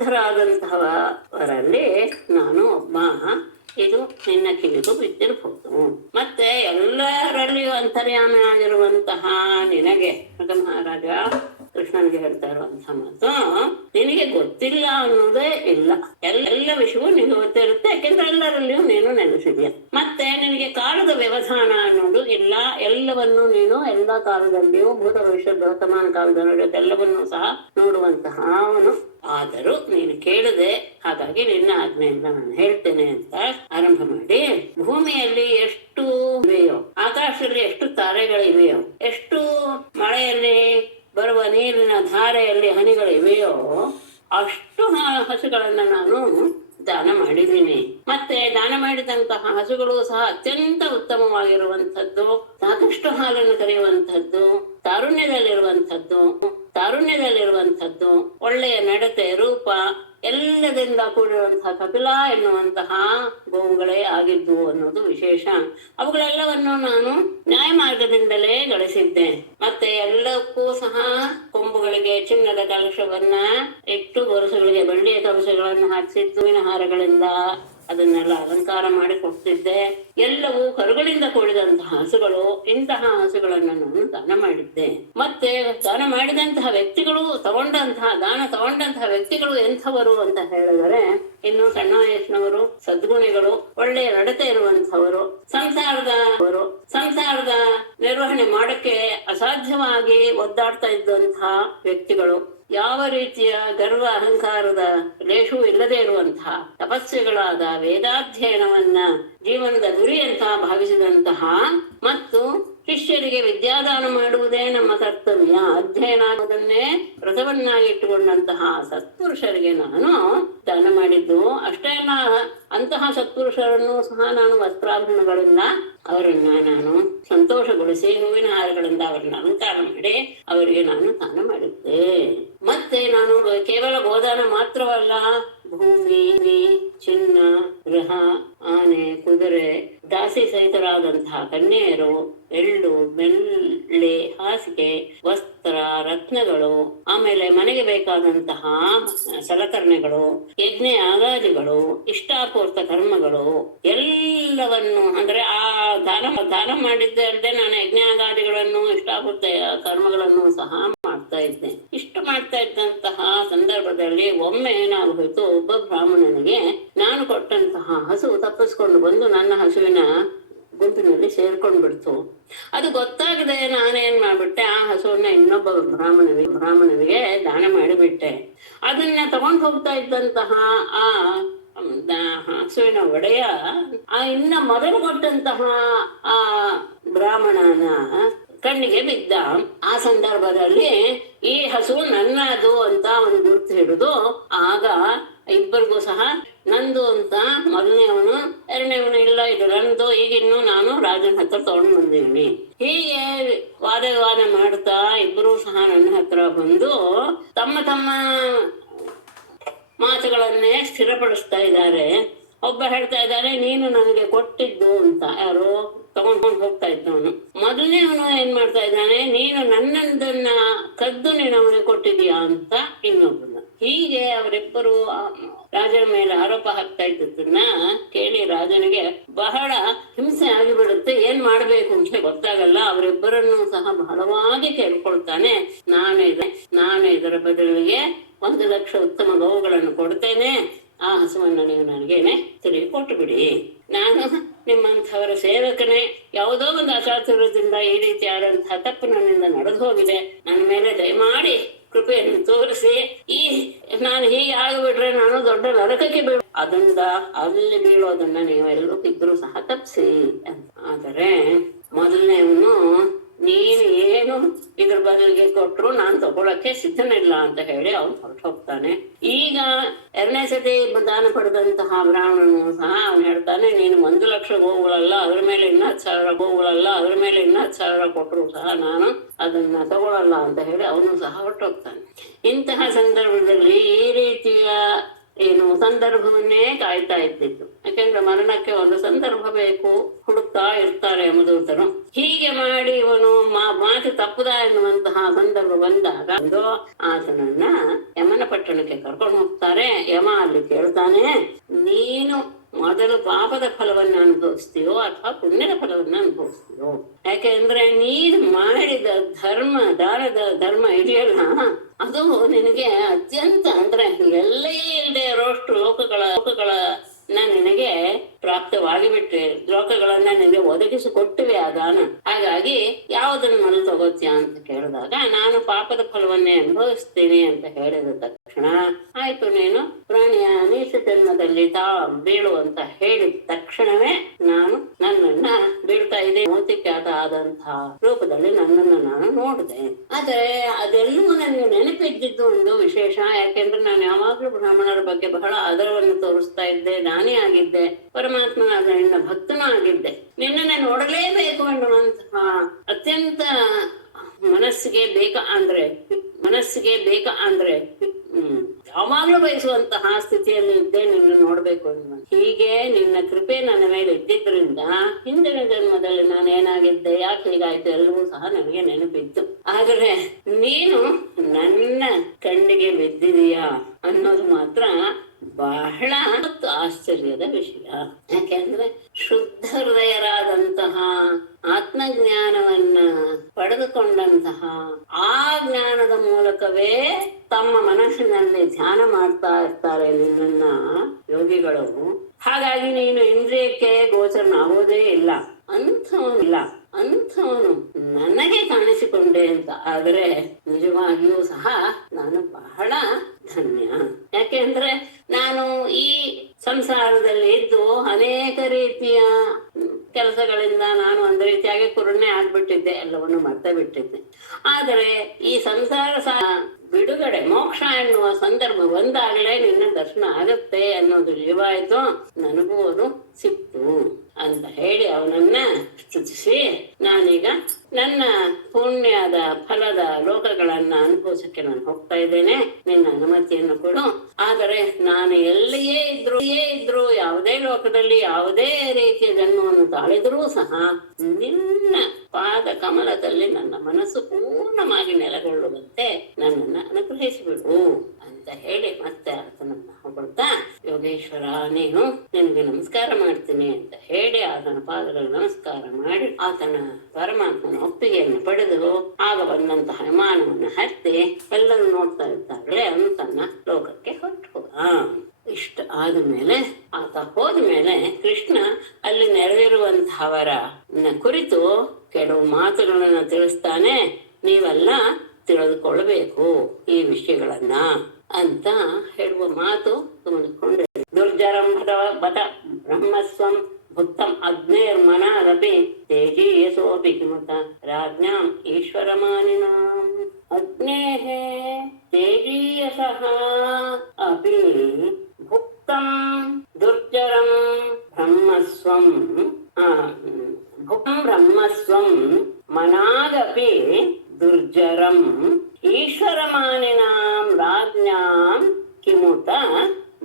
ಪ್ರಸಿದ್ಧರಾದಂತಹವರಲ್ಲಿ ನಾನು ಒಬ್ಬ. ಇದು ನಿನ್ನ ಕಿವಿಗೂ ಬಿದ್ದಿರಬಹುದು. ಮತ್ತೆ ಎಲ್ಲರಲ್ಲಿಯೂ ಅಂತರ್ಯಾಮಿ ಆಗಿರುವಂತಹ ನಿನಗೆ ಮಹಾರಾಜ ಕೃಷ್ಣನಿಗೆ ಹೇಳ್ತಾ ಇರುವಂತಹ ಮಾತು, ನಿನಗೆ ಗೊತ್ತಿಲ್ಲ ಅನ್ನೋದೇ ಇಲ್ಲ. ಎಲ್ಲ ವಿಷಯವೂ ನಿನಗೆ ಗೊತ್ತಿರುತ್ತೆ, ಯಾಕೆಂದ್ರೆ ಎಲ್ಲರಲ್ಲಿಯೂ ನೀನು ನೆಲೆಸಿದ್ಯ. ಮತ್ತೆ ನಿನಗೆ ಕಾಲದ ವ್ಯವಧಾನ ಅನ್ನೋದು ಇಲ್ಲ. ಎಲ್ಲವನ್ನೂ ನೀನು ಎಲ್ಲ ಕಾಲದಲ್ಲಿಯೂ ಭೂತ ಭವಿಷ್ಯ ವರ್ತಮಾನ ಕಾಲದಲ್ಲಿ ಎಲ್ಲವನ್ನೂ ಸಹ ನೋಡುವಂತಹ ಅವನು. ಆದರೂ ನೀನು ಕೇಳದೆ, ಹಾಗಾಗಿ ನಿನ್ನ ಆಜ್ಞೆಯಿಂದ ನಾನು ಹೇಳ್ತೇನೆ ಅಂತ ಆರಂಭ ಮಾಡಿ, ಭೂಮಿಯಲ್ಲಿ ಎಷ್ಟು ಇವೆಯೋ, ಆಕಾಶದಲ್ಲಿ ಎಷ್ಟು ತಾರೆಗಳಿವೆಯೋ, ಎಷ್ಟು ಮಳೆಯಲ್ಲಿ ಬರುವ ನೀರಿನ ಧಾರೆಯಲ್ಲಿ ಹನಿಗಳಿವೆಯೋ, ಅಷ್ಟು ಹಸುಗಳನ್ನ ನಾನು ದಾನ ಮಾಡಿದ್ದೀನಿ. ಮತ್ತೆ ದಾನ ಮಾಡಿದಂತಹ ಹಸುಗಳು ಸಹ ಅತ್ಯಂತ ಉತ್ತಮವಾಗಿರುವಂಥದ್ದು, ಸಾಕಷ್ಟು ಹಾಲನ್ನು ಕರೆಯುವಂಥದ್ದು, ತಾರುಣ್ಯದಲ್ಲಿರುವಂಥದ್ದು, ಒಳ್ಳೆಯ ನಡತೆ, ರೂಪ ಎಲ್ಲದಿಂದ ಕೂಡಿರುವಂತಹ ಕಪಿಲ ಎನ್ನುವಂತಹ ಗೋವುಗಳೇ ಆಗಿದ್ದು ಅನ್ನೋದು ವಿಶೇಷ. ಅವುಗಳೆಲ್ಲವನ್ನು ನಾನು ನ್ಯಾಯ ಮಾರ್ಗದಿಂದಲೇ ಗಳಿಸಿದ್ದೆ. ಮತ್ತೆ ಎಲ್ಲಕ್ಕೂ ಸಹ ಕೊಂಬುಗಳಿಗೆ ಚಿನ್ನದ ಕಲಶವನ್ನ ಇಟ್ಟು, ಗೊರಸುಗಳಿಗೆ ಬೆಳ್ಳಿಯ ಕಲಶಗಳನ್ನು ಹಾಕಿಸಿ ಹೂವಿನ ಹಾರಗಳಿಂದ ಅದನ್ನೆಲ್ಲ ಅಲಂಕಾರ ಮಾಡಿ ಕೊಡ್ತಿದ್ದೆ. ಎಲ್ಲವೂ ಕರುಗಳಿಂದ ಕೂಡಿದಂತಹ ಹಸುಗಳು. ಇಂತಹ ಹಸುಗಳನ್ನು ನಾನು ದಾನ ಮಾಡಿದ್ದೆ. ಮತ್ತೆ ದಾನ ಮಾಡಿದಂತಹ ವ್ಯಕ್ತಿಗಳು ದಾನ ತಗೊಂಡಂತಹ ವ್ಯಕ್ತಿಗಳು ಎಂಥವರು ಅಂತ ಹೇಳಿದರೆ, ಇನ್ನು ಸಣ್ಣ ವಯಸ್ಸಿನವರು, ಸದ್ಗುಣಿಗಳು, ಒಳ್ಳೆಯ ನಡತೆ ಇರುವಂಥವರು, ಸಂಸಾರದ ನಿರ್ವಹಣೆ ಮಾಡಕ್ಕೆ ಅಸಾಧ್ಯವಾಗಿ ಒದ್ದಾಡ್ತಾ ಇದ್ದಂತಹ ವ್ಯಕ್ತಿಗಳು, ಯಾವ ರೀತಿಯ ಗರ್ವ ಅಹಂಕಾರದ ಲೇಷವೂ ಇಲ್ಲದೆ ಇರುವಂತಹ ತಪಸ್ಸುಗಳಾದ ವೇದಾಧ್ಯಯನವನ್ನ ಜೀವನದ ಗುರಿ ಅಂತ ಭಾವಿಸಿದಂತಹ, ಮತ್ತು ಶಿಷ್ಯರಿಗೆ ವಿದ್ಯಾದಾನ ಮಾಡುವುದೇ ನಮ್ಮ ಕರ್ತವ್ಯ, ಅಧ್ಯಯನ ಆಗುವುದನ್ನೇ ವ್ರತವನ್ನಾಗಿ ಇಟ್ಟುಕೊಂಡಂತಹ ಸತ್ಪುರುಷರಿಗೆ ನಾನು ದಾನ ಮಾಡಿದ್ದು. ಅಷ್ಟೇ ಅಲ್ಲ, ಅಂತಹ ಸತ್ಪುರುಷರನ್ನು ಸಹ ನಾನು ವಸ್ತ್ರಾಭರಣಗಳಿಂದ ಅವರನ್ನ ನಾನು ಸಂತೋಷಗೊಳಿಸಿ, ಹೂವಿನ ಹಾರಗಳಿಂದ ಅವರನ್ನು ಅಲಂಕಾರ ಮಾಡಿ ಅವರಿಗೆ ನಾನು ದಾನ ಮಾಡಿದ್ದೆ. ಮತ್ತೆ ನಾನು ಕೇವಲ ಗೋದಾನ ಮಾತ್ರವಲ್ಲ, ಭೂಮಿ, ಚಿನ್ನ, ಗೃಹ, ಆನೆ, ಕುದುರೆ, ದಾಸಿ ಸಹಿತರಾದಂತಹ ಕನ್ಯೆಯರು, ಎಳ್ಳು, ಬೆಳ್ಳಿ, ಹಾಸಿಗೆ, ವಸ್ತ್ರ, ರತ್ನಗಳು, ಆಮೇಲೆ ಮನೆಗೆ ಬೇಕಾದಂತಹ ಸಲಕರಣೆಗಳು, ಯಜ್ಞ ಯಾಗಾದಿಗಳು, ಇಷ್ಟಾಪೂರ್ತ ಕರ್ಮಗಳು ಎಲ್ಲವನ್ನು, ಅಂದ್ರೆ ಆ ದಾನ ಮಾಡಿದ್ದೆ ಅಲ್ಲದೆ ನಾನು ಯಜ್ಞಾಗಾದಿಗಳನ್ನು ಇಷ್ಟಾಪೂರ್ತ ಕರ್ಮಗಳನ್ನು ಸಹ ಮಾಡ್ತಾ ಇದ್ದೆ. ಇಷ್ಟು ಮಾಡ್ತಾ ಇದ್ದಂತಹ ಸಂದರ್ಭದಲ್ಲಿ ಒಮ್ಮೆ ಏನಾಗೋಯ್ತು, ಒಬ್ಬ ಬ್ರಾಹ್ಮಣನಿಗೆ ನಾನು ಕೊಟ್ಟಂತಹ ಹಸು ತಪ್ಪಿಸ್ಕೊಂಡು ಬಂದು ನನ್ನ ಹಸುವಿನ ಗುಂಪಿನಲ್ಲಿ ಸೇರ್ಕೊಂಡ್ ಬಿಡ್ತು. ಅದು ಗೊತ್ತಾಗದೆ ನಾನೇನ್ ಮಾಡ್ಬಿಟ್ಟೆ, ಆ ಹಸುವನ್ನ ಇನ್ನೊಬ್ಬ ಬ್ರಾಹ್ಮಣನಿಗೆ ದಾನ ಮಾಡಿಬಿಟ್ಟೆ. ಅದನ್ನ ತಗೊಂಡು ಹೋಗ್ತಾ ಇದ್ದಂತಹ ಆ ಹಸುವಿನ ಒಡೆಯ ಇನ್ನ ಮೊದಲು ಕೊಟ್ಟಂತಹ ಆ ಬ್ರಾಹ್ಮಣನ ಕಣ್ಣಿಗೆ ಬಿದ್ದ. ಆ ಸಂದರ್ಭದಲ್ಲಿ ಈ ಹಸು ನನ್ನದು ಅಂತ ಅವನು ಗುರುತು ಹಿಡಿದು, ಆಗ ಇಬ್ಬರಿಗೂ ಸಹ ನಂದು ಅಂತ ಮೊದಲನೇವನು, ಎರಡನೇವನು ಇಲ್ಲ ಇದು ನಂದು, ಈಗಿನ್ನು ನಾನು ರಾಜನ ಹತ್ರ ತಗೊಂಡು ಬಂದೀನಿ. ಹೀಗೆ ವಾದ ಮಾಡ್ತಾ ಇಬ್ಬರೂ ಸಹ ನನ್ನ ಹತ್ರ ಬಂದು ತಮ್ಮ ಮಾತುಗಳನ್ನೇ ಸ್ಥಿರಪಡಿಸ್ತಾ ಇದ್ದಾರೆ. ಒಬ್ಬ ಹೇಳ್ತಾ ಇದ್ದಾನೆ, ನೀನು ನನಗೆ ಕೊಟ್ಟಿದ್ದು ಅಂತ. ಯಾರು ತಗೊಂಡು ಹೋಗ್ತಾ ಇದ್ದವನು. ಮೊದಲನೇವನು ಏನ್ ಮಾಡ್ತಾ ಇದ್ದಾನೆ, ನೀನು ನನ್ನದನ್ನ ಕದ್ದು ನೀನು ಅವನಿಗೆ ಕೊಟ್ಟಿದೀಯಾ ಅಂತ ಇನ್ನೊಬ್ಬನ. ಹೀಗೆ ಅವರಿಬ್ಬರು ರಾಜನ ಮೇಲೆ ಆರೋಪ ಹಾಕ್ತಾ ಇದ್ದದನ್ನ ಕೇಳಿ ರಾಜನಿಗೆ ಬಹಳ ಹಿಂಸೆ ಆಗಿಬಿಡುತ್ತೆ. ಏನ್ ಮಾಡ್ಬೇಕು ಅಂತ ಗೊತ್ತಾಗಲ್ಲ. ಅವರಿಬ್ಬರನ್ನು ಸಹ ಬಹಳವಾಗಿ ಕೇಳ್ಕೊಳ್ತಾನೆ, ನಾನು ಇದರ ಬದಲಿಗೆ 1,00,000 ಉತ್ತಮ ಗೋವುಗಳನ್ನು ಕೊಡ್ತೇನೆ, ಆ ಹಸುವನ್ನು ನೀವು ನನಗೇನೆ ತಿರುಗಿ ಕೊಟ್ಟು ಬಿಡಿ. ನಾನು ನಿಮ್ಮಂಥವರ ಸೇವಕನೇ. ಯಾವುದೋ ಒಂದು ಅಚಾತುರ್ಯದಿಂದ ಈ ರೀತಿಯಾದಂತಹ ತಪ್ಪು ನನ್ನಿಂದ ನಡೆದು ಹೋಗಿದೆ. ನನ್ನ ಮೇಲೆ ದಯಮಾಡಿ ಕೃಪೆಯನ್ನು ತೋರಿಸಿ, ನಾನು ಹೀಗೆ ಆಗಿಬಿಟ್ರೆ ನಾನು ದೊಡ್ಡ ನರಕಕ್ಕೆ ಅದರಿಂದ ಅಲ್ಲಿ ಬೀಳೋದನ್ನ ನೀವೆಲ್ಲರೂ ಇದ್ರೂ ಸಹ ತಪ್ಪಿಸಿ ಅಂತ. ಆದರೆ ಮೊದಲನೇವನು, ನೀನು ಏನು ಇದ್ರ ಬದಲಿಗೆ ಕೊಟ್ಟರು ನಾನು ತಗೊಳಕ್ಕೆ ಸಿದ್ಧನಿಲ್ಲ ಅಂತ ಹೇಳಿ ಅವನು ಹೊರಟು ಹೋಗ್ತಾನೆ. ಈಗ ಎರಡನೇ ಸತಿ ದಾನ ಪಡೆದಂತಹ ಬ್ರಾಹ್ಮಣನು ಸಹ ಅವನು ಹೇಳ್ತಾನೆ, ನೀನು 1,00,000 ಗೋವುಗಳಲ್ಲ, ಅದ್ರ ಮೇಲೆ ಇನ್ನ 10,000 ಗೋವುಗಳಲ್ಲ, ಅದ್ರ ಮೇಲೆ ಇನ್ನ 10,000 ಕೊಟ್ಟರು ಸಹ ನಾನು ಅದನ್ನ ತಗೊಳ್ಳಲ್ಲ ಅಂತ ಹೇಳಿ ಅವನು ಸಹ ಹೊರಟು ಹೋಗ್ತಾನೆ. ಇಂತಹ ಸಂದರ್ಭದಲ್ಲಿ ಈ ರೀತಿಯ ಏನು ಸಂದರ್ಭವನ್ನೇ ಕಾಯ್ತಾ ಇದ್ದಿದ್ದು. ಯಾಕೆಂದ್ರೆ ಮರಣಕ್ಕೆ ಒಂದು ಸಂದರ್ಭ ಬೇಕು, ಹುಡುಕ್ತಾ ಇರ್ತಾರೆ ಯಮದೂತರು. ಹೀಗೆ ಮಾಡಿ ಇವನು ಮಾತು ತಪ್ಪುದ ಎನ್ನುವಂತಹ ಸಂದರ್ಭ ಬಂದಾಗ ಆತನನ್ನ ಯಮನ ಪಟ್ಟಣಕ್ಕೆ ಕರ್ಕೊಂಡು ಹೋಗ್ತಾರೆ. ಯಮ ಅಲ್ಲಿ ಕೇಳ್ತಾನೆ, ನೀನು ಮೊದಲು ಪಾಪದ ಫಲವನ್ನ ಅನುಭವಿಸ್ತೀಯೋ ಅಥವಾ ಪುಣ್ಯದ ಫಲವನ್ನ ಅನುಭವಿಸ್ತೀಯೋ? ಯಾಕೆಂದ್ರೆ ನೀನು ಮಾಡಿದ ದಾನದ ಧರ್ಮ ಇದೆಯಲ್ಲ, ಅದು ನಿನಗೆ ಅತ್ಯಂತ ಅಂದ್ರೆ ಎಲ್ಲೇ ಇಲ್ಲದೆ ಇರೋಷ್ಟು ಲೋಕಗಳನ್ನ ನಿನಗೆ ಪ್ರಾಪ್ತವಾಗಿ ಬಿಟ್ಟೆ, ಲೋಕಗಳನ್ನ ನಿನಗೆ ಒದಗಿಸಿಕೊಟ್ಟಿವೆ ಆ ದಾನ. ಹಾಗಾಗಿ ಯಾವುದನ್ನು ಮನೆ ತಗೋತ್ಯಾ ಅಂತ ಕೇಳಿದಾಗ, ನಾನು ಪಾಪದ ಫಲವನ್ನೇ ಅನುಭವಿಸ್ತೀನಿ ಅಂತ ಹೇಳಿದ ತಕ್ಷಣ, ಆಯ್ತು ನೀನು ಪ್ರಾಣಿಯ ನೀಚ ಜನ್ಮದಲ್ಲಿ ಬೀಳು ಅಂತ ಹೇಳಿದ ತಕ್ಷಣವೇ ನಾನು ನನ್ನನ್ನ ಬೀಳ್ತಾ ಇದ್ದೆ ಮೋತಿಕ್ಯಾತ ಆದಂತಹ ರೂಪದಲ್ಲಿ ನನ್ನನ್ನು ನಾನು ನೋಡಿದೆ. ಆದ್ರೆ ಅದೆಲ್ಲವೂ ನನಗೆ ನೆನಪಿದ್ದಿದ್ದು ಒಂದು ವಿಶೇಷ. ಯಾಕೆಂದ್ರೆ ನಾನು ಯಾವಾಗ್ಲೂ ಬ್ರಾಹ್ಮಣರ ಬಗ್ಗೆ ಬಹಳ ಆದರವನ್ನು ತೋರಿಸ್ತಾ ಇದ್ದೆ, ದಾನಿ ಆಗಿದ್ದೆ, ಪರಮಾತ್ಮನಾದ ನಿನ್ನ ಭಕ್ತನೂ ಆಗಿದ್ದೆ. ನಿನ್ನನ್ನೇ ನೋಡಲೇಬೇಕು ಎನ್ನುವಂತಹ ಅತ್ಯಂತ ಮನಸ್ಸಿಗೆ ಬೇಕ ಅಂದ್ರೆ ಯಾವಾಗ್ಲೂ ಬಯಸುವಂತಹ ಸ್ಥಿತಿಯಲ್ಲಿ ಇದ್ದೆ, ನಿನ್ನ ನೋಡ್ಬೇಕು ಅನ್ನುವ. ಹೀಗೆ ನಿನ್ನ ಕೃಪೆ ನನ್ನ ಮೇಲೆ ಇದ್ದಿದ್ರಿಂದ ಹಿಂದಿನ ಜನ್ಮದಲ್ಲಿ ನಾನು ಏನಾಗಿದ್ದೆ, ಯಾಕೆ ಹೀಗಾಯ್ತು ಎಲ್ಲವೂ ಸಹ ನನಗೆ ನೆನಪಿತ್ತು. ಆದರೆ ನೀನು ನನ್ನ ಕಣ್ಣಿಗೆ ಬಿದ್ದಿದೀಯಾ ಅನ್ನೋದು ಮಾತ್ರ ಬಹಳ ಆಶ್ಚರ್ಯದ ವಿಷಯ. ಯಾಕೆಂದ್ರೆ ಶುದ್ಧ ಹೃದಯರಾದಂತಹ ಆತ್ಮಜ್ಞಾನವನ್ನ ಪಡೆದುಕೊಂಡಂತಹ ಆ ಜ್ಞಾನದ ಮೂಲಕವೇ ತಮ್ಮ ಮನಸ್ಸಿನಲ್ಲಿ ಧ್ಯಾನ ಮಾಡ್ತಾ ಇರ್ತಾರೆ ನಿನ್ನನ್ನ ಯೋಗಿಗಳು. ಹಾಗಾಗಿ ನೀನು ಇಂದ್ರಿಯಕ್ಕೆ ಗೋಚರನಾಗೋದೇ ಇಲ್ಲ, ಅಂಥವನು ನನಗೆ ಕಾಣಿಸಿಕೊಂಡೆ ಅಂತ. ಆದರೆ ನಿಜವಾಗಿಯೂ ಸಹ ನಾನು ಬಹಳ ಧನ್ಯ. ಯಾಕೆಂದ್ರೆ ನಾನು ಈ ಸಂಸಾರದಲ್ಲಿ ಇದ್ದು ಅನೇಕ ರೀತಿಯ ಕೆಲಸಗಳಿಂದ ನಾನು ಒಂದು ರೀತಿಯಾಗಿ ಕುರುಣೆ ಆಗ್ಬಿಟ್ಟಿದ್ದೆ, ಎಲ್ಲವನ್ನು ಮರ್ತ ಬಿಟ್ಟಿದ್ದೆ. ಆದರೆ ಈ ಸಂಸಾರ ಬಿಡುಗಡೆ ಮೋಕ್ಷ ಎನ್ನುವ ಸಂದರ್ಭ ಬಂದಾಗಲೇ ನಿನ್ನ ದರ್ಶನ ಆಗತ್ತೆ ಅನ್ನೋದು ನಿಜವಾಯ್ತು, ನನಗೂ ಅದು ಸಿಕ್ತು ಅಂತ ಹೇಳಿ ಅವನನ್ನ ಸ್ತುತಿಸಿ, ನಾನೀಗ ನನ್ನ ಪುಣ್ಯದ ಫಲದ ಲೋಕಗಳನ್ನ ಅನುಭವಿಸಕ್ಕೆ ನಾನು ಹೋಗ್ತಾ ಇದ್ದೇನೆ, ನಿನ್ನ ಅನುಮತಿಯನ್ನು ಕೊಡು. ಆದರೆ ನಾನು ಎಲ್ಲಿಯೇ ಇದ್ರು ಯಾವುದೇ ಲೋಕದಲ್ಲಿ ಯಾವುದೇ ರೀತಿಯ ಜನ್ಮವನ್ನು ತಾಳಿದ್ರೂ ಸಹ ನಿನ್ನ ಪಾದ ಕಮಲದಲ್ಲಿ ನನ್ನ ಮನಸ್ಸು ಪೂರ್ಣವಾಗಿ ನೆಲೆಗೊಳ್ಳುವಂತೆ ನನ್ನನ್ನ ಅನುಗ್ರಹಿಸಿಬಿಡು ಅಂತ ಹೇಳಿ ಮತ್ತೆ ಆತನನ್ನ ಹೊಗಳ್ತಾ, ಯೋಗೇಶ್ವರ ನೀನು ನಿನಗೆ ನಮಸ್ಕಾರ ಮಾಡ್ತೀನಿ ಅಂತ ಹೇಳಿ ಆತನ ಪಾದಗಳಿಗೆ ನಮಸ್ಕಾರ ಮಾಡಿ ಆತನ ಪರಮಾತ್ಮನ ಒಪ್ಪಿಗೆಯನ್ನು ಪಡೆದು ಆಗ ಬಂದಂತಹ ವಿಮಾನವನ್ನು ಹತ್ತಿ ಎಲ್ಲರೂ ನೋಡ್ತಾ ಇದ್ದಾಗಲೇ ಅವನು ತನ್ನ ಲೋಕಕ್ಕೆ ಹೊರಟು ಇಷ್ಟ ಆದ್ಮೇಲೆ ಆತ ಹೋದ್ಮೇಲೆ ಕೃಷ್ಣ ಅಲ್ಲಿ ನೆರವೇರುವಂತಹವರ ಕುರಿತು ಕೆಲವು ಮಾತುಗಳನ್ನ ತಿಳಿಸ್ತಾನೆ. ನೀವೆಲ್ಲ ತಿಳಿದುಕೊಳ್ಳಬೇಕು ಈ ವಿಷಯಗಳನ್ನ ಅಂತ ಹೇಳುವ ಮಾತು ಗಮನಿಸಿಕೊಂಡ್ರೆ, ದುರ್ಜರಂ ಬತ ಬ್ರಹ್ಮಸ್ವಂ ಭುಕ್ತಂ ಅಗ್ನೇರ್ಮನಾರಪಿ ತೇಜೀಯಸೋಪಿ ಕಿಮುತ ರಾಜ್ಞಾಂ ಈಶ್ವರಮಾನಿನಾಂ. ಅಗ್ನೇಃ ತೇಜೀಯಸಃ ಅಪಿ ಭುಕ್ತಂ ದುರ್ಜರಂ ಬ್ರಹ್ಮಸ್ವಂ ಬ್ರಹ್ಮಸ್ವಂ ಮನಾಗಪಿ ದುರ್ಜರಂ ಈಶ್ವರಮಾನಿನಾಂ ರಾಜ್ಞಾಂ ಕಿಮುತ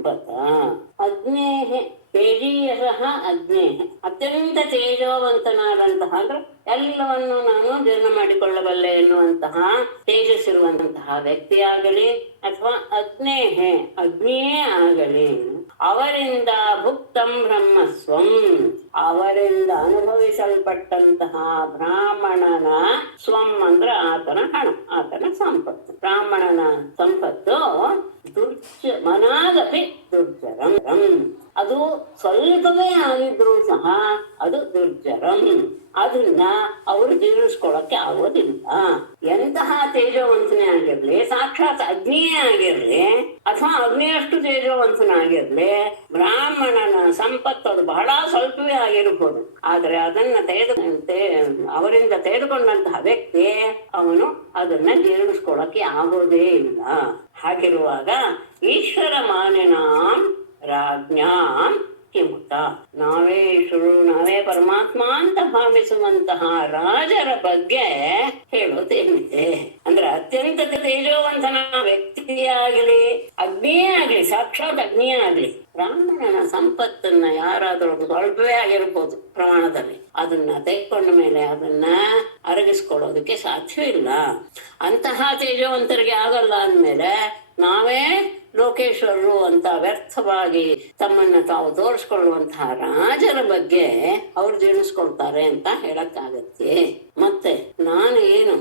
ಬತ. ಅಗ್ನೇಃ ತೇಜೀಯಸಃ ಅಗ್ನೇಃ ಅತ್ಯಂತ ತೇಜೋವಂತನಾದಂತಹ, ಅಂದ್ರೆ ಎಲ್ಲವನ್ನು ನಾನು ಜೀರ್ಣ ಮಾಡಿಕೊಳ್ಳಬಲ್ಲೆ ಎನ್ನುವಂತಹ ತೇಜಸ್ಸಿರುವಂತಹ ವ್ಯಕ್ತಿಯಾಗಲಿ ಅಥವಾ ಅಗ್ನಿಯೇ ಆಗಲಿ, ಅವರಿಂದ ಭುಕ್ತಂ ಬ್ರಹ್ಮಸ್ವಂ ಅವರಿಂದ ಅನುಭವಿಸಲ್ಪಟ್ಟಂತಹ ಬ್ರಾಹ್ಮಣನ ಸ್ವಂ ಅಂದ್ರೆ ಆತನ ಹಣ, ಆತನ ಸಂಪತ್ತು, ಬ್ರಾಹ್ಮಣನ ಸಂಪತ್ತು ಮನಾಗಪಿ ದುರ್ಜರಂ, ಅದು ಸ್ವಲ್ಪವೇ ಆಗಿದ್ರು ಸಹ ಅದು ದುರ್ಜರಂ, ಅದನ್ನ ಅವರು ಜೀರ್ಣಿಸ್ಕೊಳಕ್ಕೆ ಆಗೋದಿಲ್ಲ. ಎಂತಹ ತೇಜವಂತನೇ ಆಗಿರ್ಲಿ, ಸಾಕ್ಷಾತ್ ಅಗ್ನಿಯೇ ಆಗಿರ್ಲಿ ಅಥವಾ ಅಗ್ನಿಯಷ್ಟು ತೇಜವಂತನಾಗಿರ್ಲಿ, ಬ್ರಾಹ್ಮಣನ ಸಂಪತ್ತು ಅದು ಬಹಳ ಸ್ವಲ್ಪವೇ ಆಗಿರ್ಬೋದು, ಆದ್ರೆ ಅದನ್ನ ಅವರಿಂದ ತೆಗೆದುಕೊಂಡಂತಹ ವ್ಯಕ್ತಿ ಅವನು ಅದನ್ನ ಜೀರ್ಣಿಸ್ಕೊಳಕ್ಕೆ ಆಗೋದೇ ಇಲ್ಲ. ಹಾಗಿರುವಾಗ ಈಶ್ವರ ಮಾನಿನಾಂ ರಾಜ್ಞಾಂ ಕಿಮುತ. ನಾವೇ ಈಶ್ವರು, ನಾವೇ ಪರಮಾತ್ಮ ಅಂತ ಭಾವಿಸುವಂತಹ ರಾಜರ ಬಗ್ಗೆ ಹೇಳೋದೇನಿದೆ ಅಂದ್ರೆ, ಅತ್ಯಂತ ತೇಜೋವಂತನ ವ್ಯಕ್ತಿಯಾಗಲಿ, ಅಗ್ನಿಯೇ ಆಗ್ಲಿ, ಸಾಕ್ಷಾತ್ ಅಗ್ನಿಯೇ ಆಗ್ಲಿ, ಬ್ರಾಹ್ಮಣನ ಸಂಪತ್ತನ್ನ ಯಾರಾದ್ರೂ ಸ್ವಲ್ಪವೇ ಆಗಿರ್ಬೋದು ಪ್ರಮಾಣದಲ್ಲಿ, ಅದನ್ನ ತೆಕ್ಕೊಂಡ ಮೇಲೆ ಅದನ್ನ ಅರಗಿಸ್ಕೊಳ್ಳೋದಕ್ಕೆ ಸಾಧ್ಯವಿಲ್ಲ. ಅಂತಹ ತೇಜವಂತರಿಗೆ ಆಗಲ್ಲ ಅಂದ್ಮೇಲೆ ನಾವೇ ಲೋಕೇಶ್ವರರು ಅಂತ ವ್ಯರ್ಥವಾಗಿ ತಮ್ಮನ್ನ ತಾವು ತೋರಿಸ್ಕೊಳ್ಳುವಂತಹ ರಾಜರ ಬಗ್ಗೆ ಅವ್ರು ಜೀರ್ಣಿಸ್ಕೊಳ್ತಾರೆ ಅಂತ ಹೇಳಕ್ಕಾಗತ್ತೆ. ಮತ್ತೆ ನಾನು ಏನು,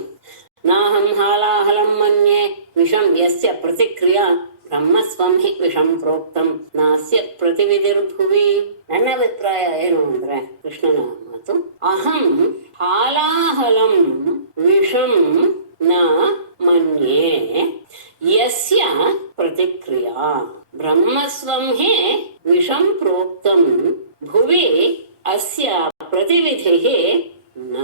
ನಾಹಂ ಹಾಲಾಹಲಂ ಮನ್ಯೆ ವಿಷಂ ಯಸ್ಯ ಪ್ರತಿಕ್ರಿಯಾ ಬ್ರಹ್ಮಸ್ವಂ ಹಿ ವಿಷಂ ಪ್ರೋಕ್ತಂ ನಾಸ್ಯ ಪ್ರತಿವಿಧಿರ್ಭುವಿ. ನನ್ನ ಅಭಿಪ್ರಾಯ ಏನು ಅಂದ್ರೆ, ಕೃಷ್ಣನ ಮಾತು, ಅಹಂ ಹಾಲಾಹಲಂ ವಿಷಂ ನ ಮನ್ಯೆ ಯಸ್ಯ ಪ್ರತಿಕ್ರಿಯಾ ಬ್ರಹ್ಮಸ್ವಂ ಹಿ ವಿಷಂ ಪ್ರೋಕ್ತಂ ಭುವಿ ಅಸ್ಯ ಪ್ರತಿವಿಧಿಃ ನ.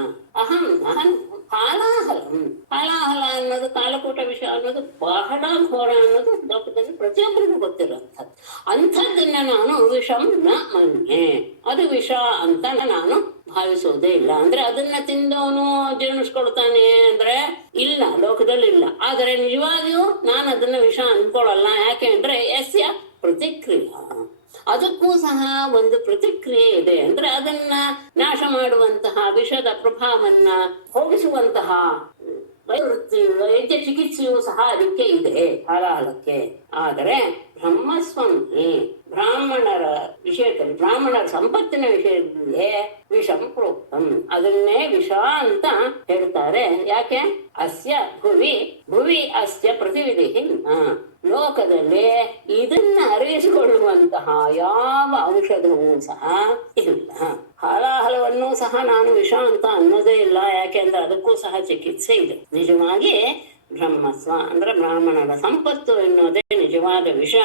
ಅಹಂ ನಾನು ಹಾಲಾಹಲಂ. ಹಾಲಾಹಲ ಅನ್ನೋದು, ಕಾಲಕೂಟ ವಿಷ ಅನ್ನೋದು ಬಹಳ ಘೋರ ಅನ್ನೋದು ಲೋಕದಲ್ಲಿ ಪ್ರತಿಯೊಬ್ಬರಿಗೂ ಗೊತ್ತಿರುವಂಥದ್ದು. ಅಂಥದ್ದನ್ನ ನಾನು ವಿಷಂ ನ ಮನ್ಯೆ, ಅದು ವಿಷ ಅಂತ ನಾನು ಭಾವಿಸೋದೇ ಇಲ್ಲ. ಅಂದ್ರೆ ಅದನ್ನ ತಿಂದವನು ಜೀರ್ಣಿಸ್ಕೊಳ್ತಾನೆ ಅಂದ್ರೆ ಇಲ್ಲ, ಲೋಕದಲ್ಲಿ ಇಲ್ಲ. ಆದರೆ ನಿಜವಾಗಿಯೂ ನಾನು ಅದನ್ನ ವಿಷ ಅನ್ಕೊಳ್ಳಲ್ಲ. ಯಾಕೆ ಅಂದ್ರೆ ಯಸ್ಯ ಪ್ರತಿಕ್ರಿಯಾ, ಅದಕ್ಕೂ ಸಹ ಒಂದು ಪ್ರತಿಕ್ರಿಯೆ ಇದೆ. ಅಂದ್ರೆ ಅದನ್ನ ನಾಶ ಮಾಡುವಂತಹ, ವಿಷದ ಪ್ರಭಾವವನ್ನ ಹೋಗಿಸುವಂತಹ ವೈವೃತ್ತಿ, ವೈದ್ಯ ಚಿಕಿತ್ಸೆಯೂ ಸಹ ಅದಕ್ಕೆ ಇದೆ, ಹಾಲಾಹಲಕ್ಕೆ. ಆದರೆ ಬ್ರಹ್ಮಸ್ವಾಮಿ ಬ್ರಾಹ್ಮಣರ ವಿಷಯದಲ್ಲಿ, ಬ್ರಾಹ್ಮಣರ ಸಂಪತ್ತಿನ ವಿಷಯದಲ್ಲಿ ವಿಷಂ ಪ್ರೋಕ್ತಂ, ಅದನ್ನೇ ವಿಷ ಅಂತ ಹೇಳ್ತಾರೆ. ಯಾಕೆ? ಅಸ್ಯ ಭುವಿ ಭುವಿ ಅಸ್ಯ ಪ್ರತಿವಿಧಿ. ಲೋಕದಲ್ಲಿ ಇದನ್ನ ಅರಿಯಿಸಿಕೊಳ್ಳುವಂತಹ ಯಾವ ಔಷಧವೂ ಸಹ ಇಲ್ಲ. ಹಾಲಾಹಲವನ್ನು ಸಹ ನಾನು ವಿಷ ಅಂತ ಅನ್ನೋದೇ ಇಲ್ಲ. ಯಾಕೆಂದ್ರೆ ಅದಕ್ಕೂ ಸಹ ಚಿಕಿತ್ಸೆ ಇದೆ. ನಿಜವಾಗಿ ಬ್ರಹ್ಮಸ್ವ ಅಂದ್ರೆ ಬ್ರಾಹ್ಮಣರ ಸಂಪತ್ತು ಎನ್ನುವುದೇ ನಿಜವಾದ ವಿಷ.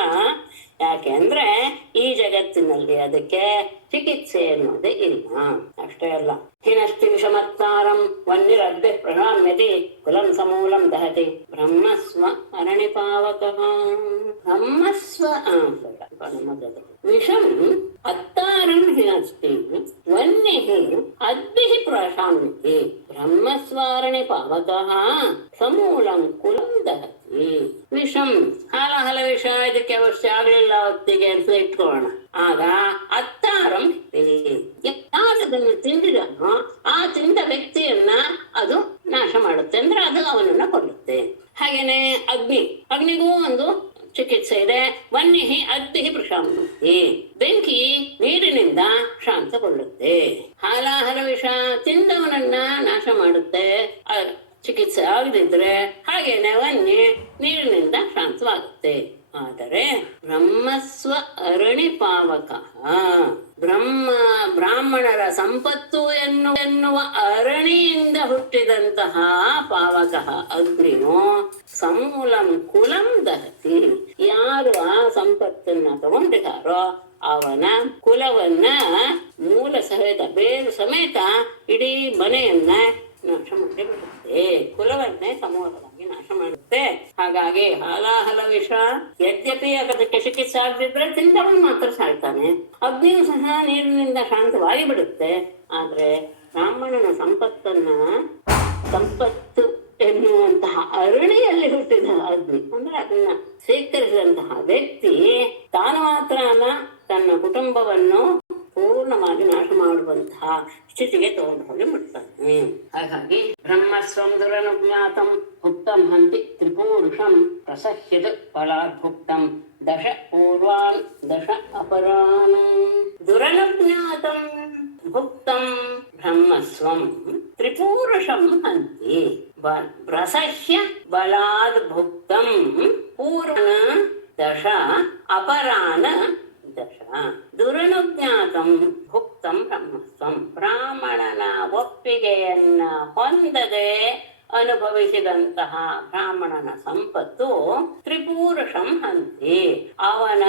ಯಾಕೆ ಅಂದ್ರೆ ಈ ಜಗತ್ತಿನಲ್ಲಿ ಅದಕ್ಕೆ ಚಿಕಿತ್ಸೆ ಎನ್ನುವುದೇ ಇಲ್ಲ. ಅಷ್ಟೇ ಅಲ್ಲ, ಹಿನಸ್ತಿ ವಿಷಮತ್ತಾರಂ ವನ್ನಿರದ್ಭೆ ಪ್ರಣಾಮ್ಯತಿ ಕುಲಂ ಸಮೂಲಂ ದಹತಿ ಬ್ರಹ್ಮಸ್ವ ಅರಣಿಪಾವಕಃ. ಬ್ರಹ್ಮಸ್ವ ವಿಷಂ ಅತ್ತಾರಂ ಹಿನಸ್ತಿ ವನ್ನಿಃ ಅದ್ಭಿಃ ಪ್ರಶಾಮ್ಯತಿ ಬ್ರಹ್ಮಸ್ವಾರಣಿಪಾವಕಃ ಸಮೂಲಂ ಕುಲಂ ದಹತಿ. ವಿಷಂ ಹಾಲಾಹಲ ವಿಷ ಇದಕ್ಕೆ ಅವಶ್ಯ ಆಗ್ಲಿಲ್ಲ ಹೊತ್ತಿಗೆ ಅಂತ ಇಟ್ಕೊಳ್ಳೋಣ. ಆಗ ಅತ್ತಾರಂ ಯಾರದನ್ನು ತಿಂದಿದನೋ ಆ ತಿಂದ ವ್ಯಕ್ತಿಯನ್ನ ಅದು ನಾಶ ಮಾಡುತ್ತೆ, ಅಂದ್ರೆ ಅದು ಅವನನ್ನ ಕೊಲ್ಲುತ್ತೆ. ಹಾಗೇನೆ ಅಗ್ನಿ, ಅಗ್ನಿಗೂ ಒಂದು ಚಿಕಿತ್ಸೆ ಇದೆ. ವನ್ನಿಹಿ ಅಗ್ನಿಹಿ ಪ್ರಶಾಂತಿ, ಬೆಂಕಿ ನೀರಿನಿಂದ ಶಾಂತಗೊಳ್ಳುತ್ತೆ. ಹಾಲಾಹಲ ವಿಷ ತಿಂದವನನ್ನ ನಾಶ ಮಾಡುತ್ತೆ, ಚಿಕಿತ್ಸೆ ಆಗದಿದ್ರೆ. ಹಾಗೇನೆ ವನ್ನಿ ನೀರಿನಿಂದ ಶಾಂತವಾಗುತ್ತೆ. ಆದರೆ ಬ್ರಹ್ಮಸ್ವ ಅರಣಿಪಾವಕ, ಬ್ರಾಹ್ಮಣರ ಸಂಪತ್ತು ಎನ್ನುವ ಅರಣಿಯಿಂದ ಹುಟ್ಟಿದಂತಹ ಪಾವಕ ಅಗ್ನಿಯು ಸಮೂಲಂ ಕುಲಂ ದಹತಿ. ಯಾರು ಆ ಸಂಪತ್ತನ್ನ ತಗೊಂಡಿದ್ದಾರೋ ಅವನ ಕುಲವನ್ನ ಮೂಲ ಸಮೇತ, ಬೇರು ಸಮೇತ ಇಡೀ ಮನೆಯನ್ನ ನಾಶ ಮಾಡಿಬಿಡುತ್ತೆ, ಕುಲವನ್ನೇ ಸಮೂಲವಾಗಿ ನಾಶ ಮಾಡುತ್ತೆ. ಹಾಗಾಗಿ ಹಾಲಾಹಲ ವಿಷ ಯದ್ಯಪಿ ಅದಕ್ಕೆ ಚಿಕಿತ್ಸೆ ಆಗದಿದ್ರೆ ತಿಂದವನು ಮಾತ್ರ ಸಾಯ್ತಾನೆ. ಅಗ್ನಿಯು ಸಹ ನೀರಿನಿಂದ ಶಾಂತವಾಗಿ ಬಿಡುತ್ತೆ. ಆದ್ರೆ ಬ್ರಾಹ್ಮಣನ ಸಂಪತ್ತು ಎನ್ನುವಂತಹ ಅರಣಿಯಲ್ಲಿ ಹುಟ್ಟಿದ ಅಗ್ನಿ, ಅಂದ್ರೆ ಅದನ್ನ ಸ್ವೀಕರಿಸಿದಂತಹ ವ್ಯಕ್ತಿ ತಾನು ಮಾತ್ರ ಅಲ್ಲ, ತನ್ನ ಕುಟುಂಬವನ್ನು ಪೂರ್ಣವಾಗಿ ನಾಶ ಮಾಡುವಂತಹ ಸ್ಥಿತಿಗೆ ತಗೊಂಡು ಹೋಗಿ ಮುಟ್ತಾನೆ. ಹಾಗಾಗಿ ಬ್ರಹ್ಮಸ್ವಂ ದುರನುಜ್ಞಾತಂ ಭುಕ್ತಂ ಹಂತಿ ತ್ರಿಪೂರುಷಂ ಪ್ರಸಹ್ಯದ ಫಲಾದ್ಭುಕ್ತಂ ದಶ ಪೂರ್ವಾನ್ ದಶ ಅಪರಾನ್. ದುರನುಜ್ಞಾತಂ ಭುಕ್ತಂ ಬ್ರಹ್ಮಸ್ವಂ ತ್ರಿಪೂರುಷಂ ಹಂತಿ ಪ್ರಸಹ್ಯ ಬಲಾದ್ ಭುಕ್ತಂ ಪೂರ್ವನ ದಶ ಅಪರಾನ ದಶ. ದುರನುಜ್ಞಾತಂ ಭುಕ್ತಂ ಬ್ರಹ್ಮಸ್ವಂ, ಬ್ರಾಹ್ಮಣನ ಒಪ್ಪಿಗೆಯನ್ನ ಹೊಂದದೆ ಅನುಭವಿಸಿದಂತಹ ಬ್ರಾಹ್ಮಣನ ಸಂಪತ್ತು ತ್ರಿಪೂರುಷಂ ಹಂತಿ, ಅವನ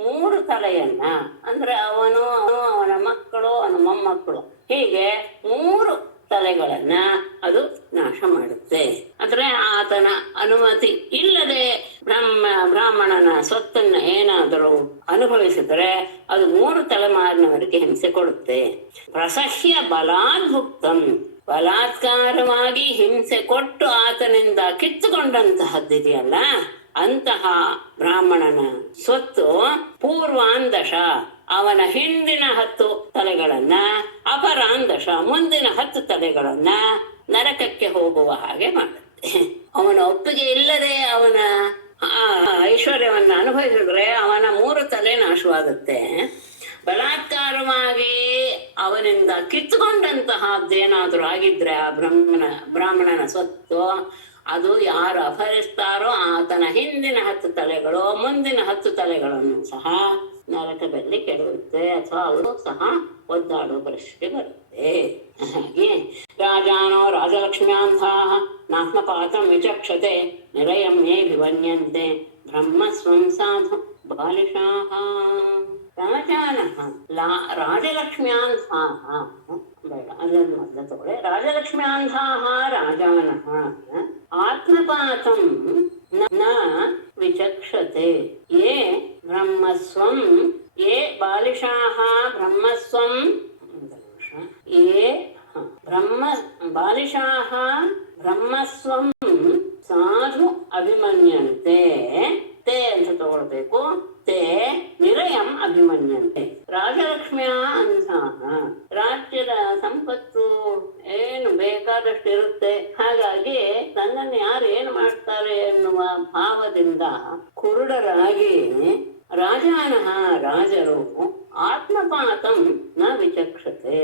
3 ತಲೆಯನ್ನ, ಅಂದ್ರೆ ಅವನು, ಅವನ ಮಕ್ಕಳು, ಅವನ ಮೊಮ್ಮಕ್ಕಳು, ಹೀಗೆ 3 ತಲೆಗಳನ್ನ ಅದು ನಾಶ ಮಾಡುತ್ತೆ. ಅಂದ್ರೆ ಆತನ ಅನುಮತಿ ಇಲ್ಲದೆ ಬ್ರಾಹ್ಮಣ ಬ್ರಾಹ್ಮಣನ ಸ್ವತ್ತನ್ನ ಏನಾದರೂ ಅನುಭವಿಸಿದರೆ ಅದು 3 ತಲೆಮಾರಿನವರೆಗೆ ಹಿಂಸೆ ಕೊಡುತ್ತೆ. ಪ್ರಸಹ್ಯ ಬಲಾದ್ಭುಕ್ತಂ, ಬಲಾತ್ಕಾರವಾಗಿ ಹಿಂಸೆ ಕೊಟ್ಟು ಆತನಿಂದ ಕಿತ್ತುಕೊಂಡಂತಹದ್ದಿದೆಯಲ್ಲ, ಅಂತಹ ಬ್ರಾಹ್ಮಣನ ಸ್ವತ್ತು ಪೂರ್ವಾಂದಶ, ಅವನ ಹಿಂದಿನ 10 ತಲೆಗಳನ್ನ, ಅಪರಾಂದಶ, ಮುಂದಿನ 10 ತಲೆಗಳನ್ನ ನರಕಕ್ಕೆ ಹೋಗುವ ಹಾಗೆ ಮಾಡುತ್ತೆ. ಅವನ ಒಪ್ಪಿಗೆ ಇಲ್ಲದೆ ಅವನ ಐಶ್ವರ್ಯವನ್ನ ಅನುಭವಿಸಿದ್ರೆ ಅವನ 3 ತಲೆ ನಾಶವಾಗುತ್ತೆ. ಬಲಾತ್ಕಾರವಾಗಿ ಅವನಿಂದ ಕಿತ್ತುಕೊಂಡಂತಹದ್ದೇನಾದ್ರೂ ಆಗಿದ್ರೆ ಆ ಬ್ರಾಹ್ಮಣನ ಸ್ವತ್ತು, ಅದು ಯಾರು ಅಪಹರಿಸ್ತಾರೋ ಆತನ ಹಿಂದಿನ 10 ತಲೆಗಳು, ಮುಂದಿನ 10 ತಲೆಗಳನ್ನು ಸಹ ನರಕದಲ್ಲಿ ಕೆಡುತ್ತೆ, ಅಥವಾ ಅವರು ಸಹ ಒದ್ದಾಡುವ ಪರಿಸ್ಥಿತಿ ಬರುತ್ತೆ. ಹಾಗೆ ರಾಜಾನೋ ರಾಜಲಕ್ಷ್ಮ್ಯಾಂತಹ ನಾತ್ಮಪಾತಂ ವಿಚಕ್ಷತೆ ನಿರಯಂ ಮೇ ವಿವನ್ಯಂತೆ ಬ್ರಹ್ಮಸ್ವಂ ಸಾಧು ಬಾಲಿಶಾಃ. ರಾಜಾನಃ ರಾಜಲಕ್ಷ್ಮ್ಯಾಂತಹ, ಬೇಡ ಅದನ್ನು ಮೊದಲು ತಗೊಳ್ಳಿ. ರಾಜಲಕ್ಷ್ಮ್ಯಾಂತಹ ರಾಜಾನಃ ಆತ್ಮಪಾತಂ ನ ವಿಚಕ್ಷತೆ ಯೇ ಬ್ರಹ್ಮಸ್ವಂ, ಯೇ ಬಾಲಿಶಾಃ ಬ್ರಹ್ಮಸ್ವಂ, ಯೇ ಬಾಲಿಶಾಃ ಬ್ರಹ್ಮಸ್ವಂ ಸಾಧು ಅಭಿಮನ್ಯಂತೆ. ತೇ ಅಂತ ತಗೊಳ್ಬೇಕು. ತೇ ನಿರಯಂ ಅಭಿಮನ್ಯಂತೆ. ರಾಜಲಕ್ಷ್ಮಿಯ ಅಂತಹ ರಾಜ್ಯದ ಸಂಪತ್ತು ಏನು ಬೇಕಾದಷ್ಟು ಇರುತ್ತೆ. ಹಾಗಾಗಿ ತನ್ನನ್ನು ಯಾರು ಏನು ಮಾಡ್ತಾರೆ ಎನ್ನುವ ಭಾವದಿಂದ ಕುರುಡರಾಗಿ ರಾಜಾನಃ ರಾಜರು ಆತ್ಮಪಾತಂ ನ ವಿಚಕ್ಷತೆ.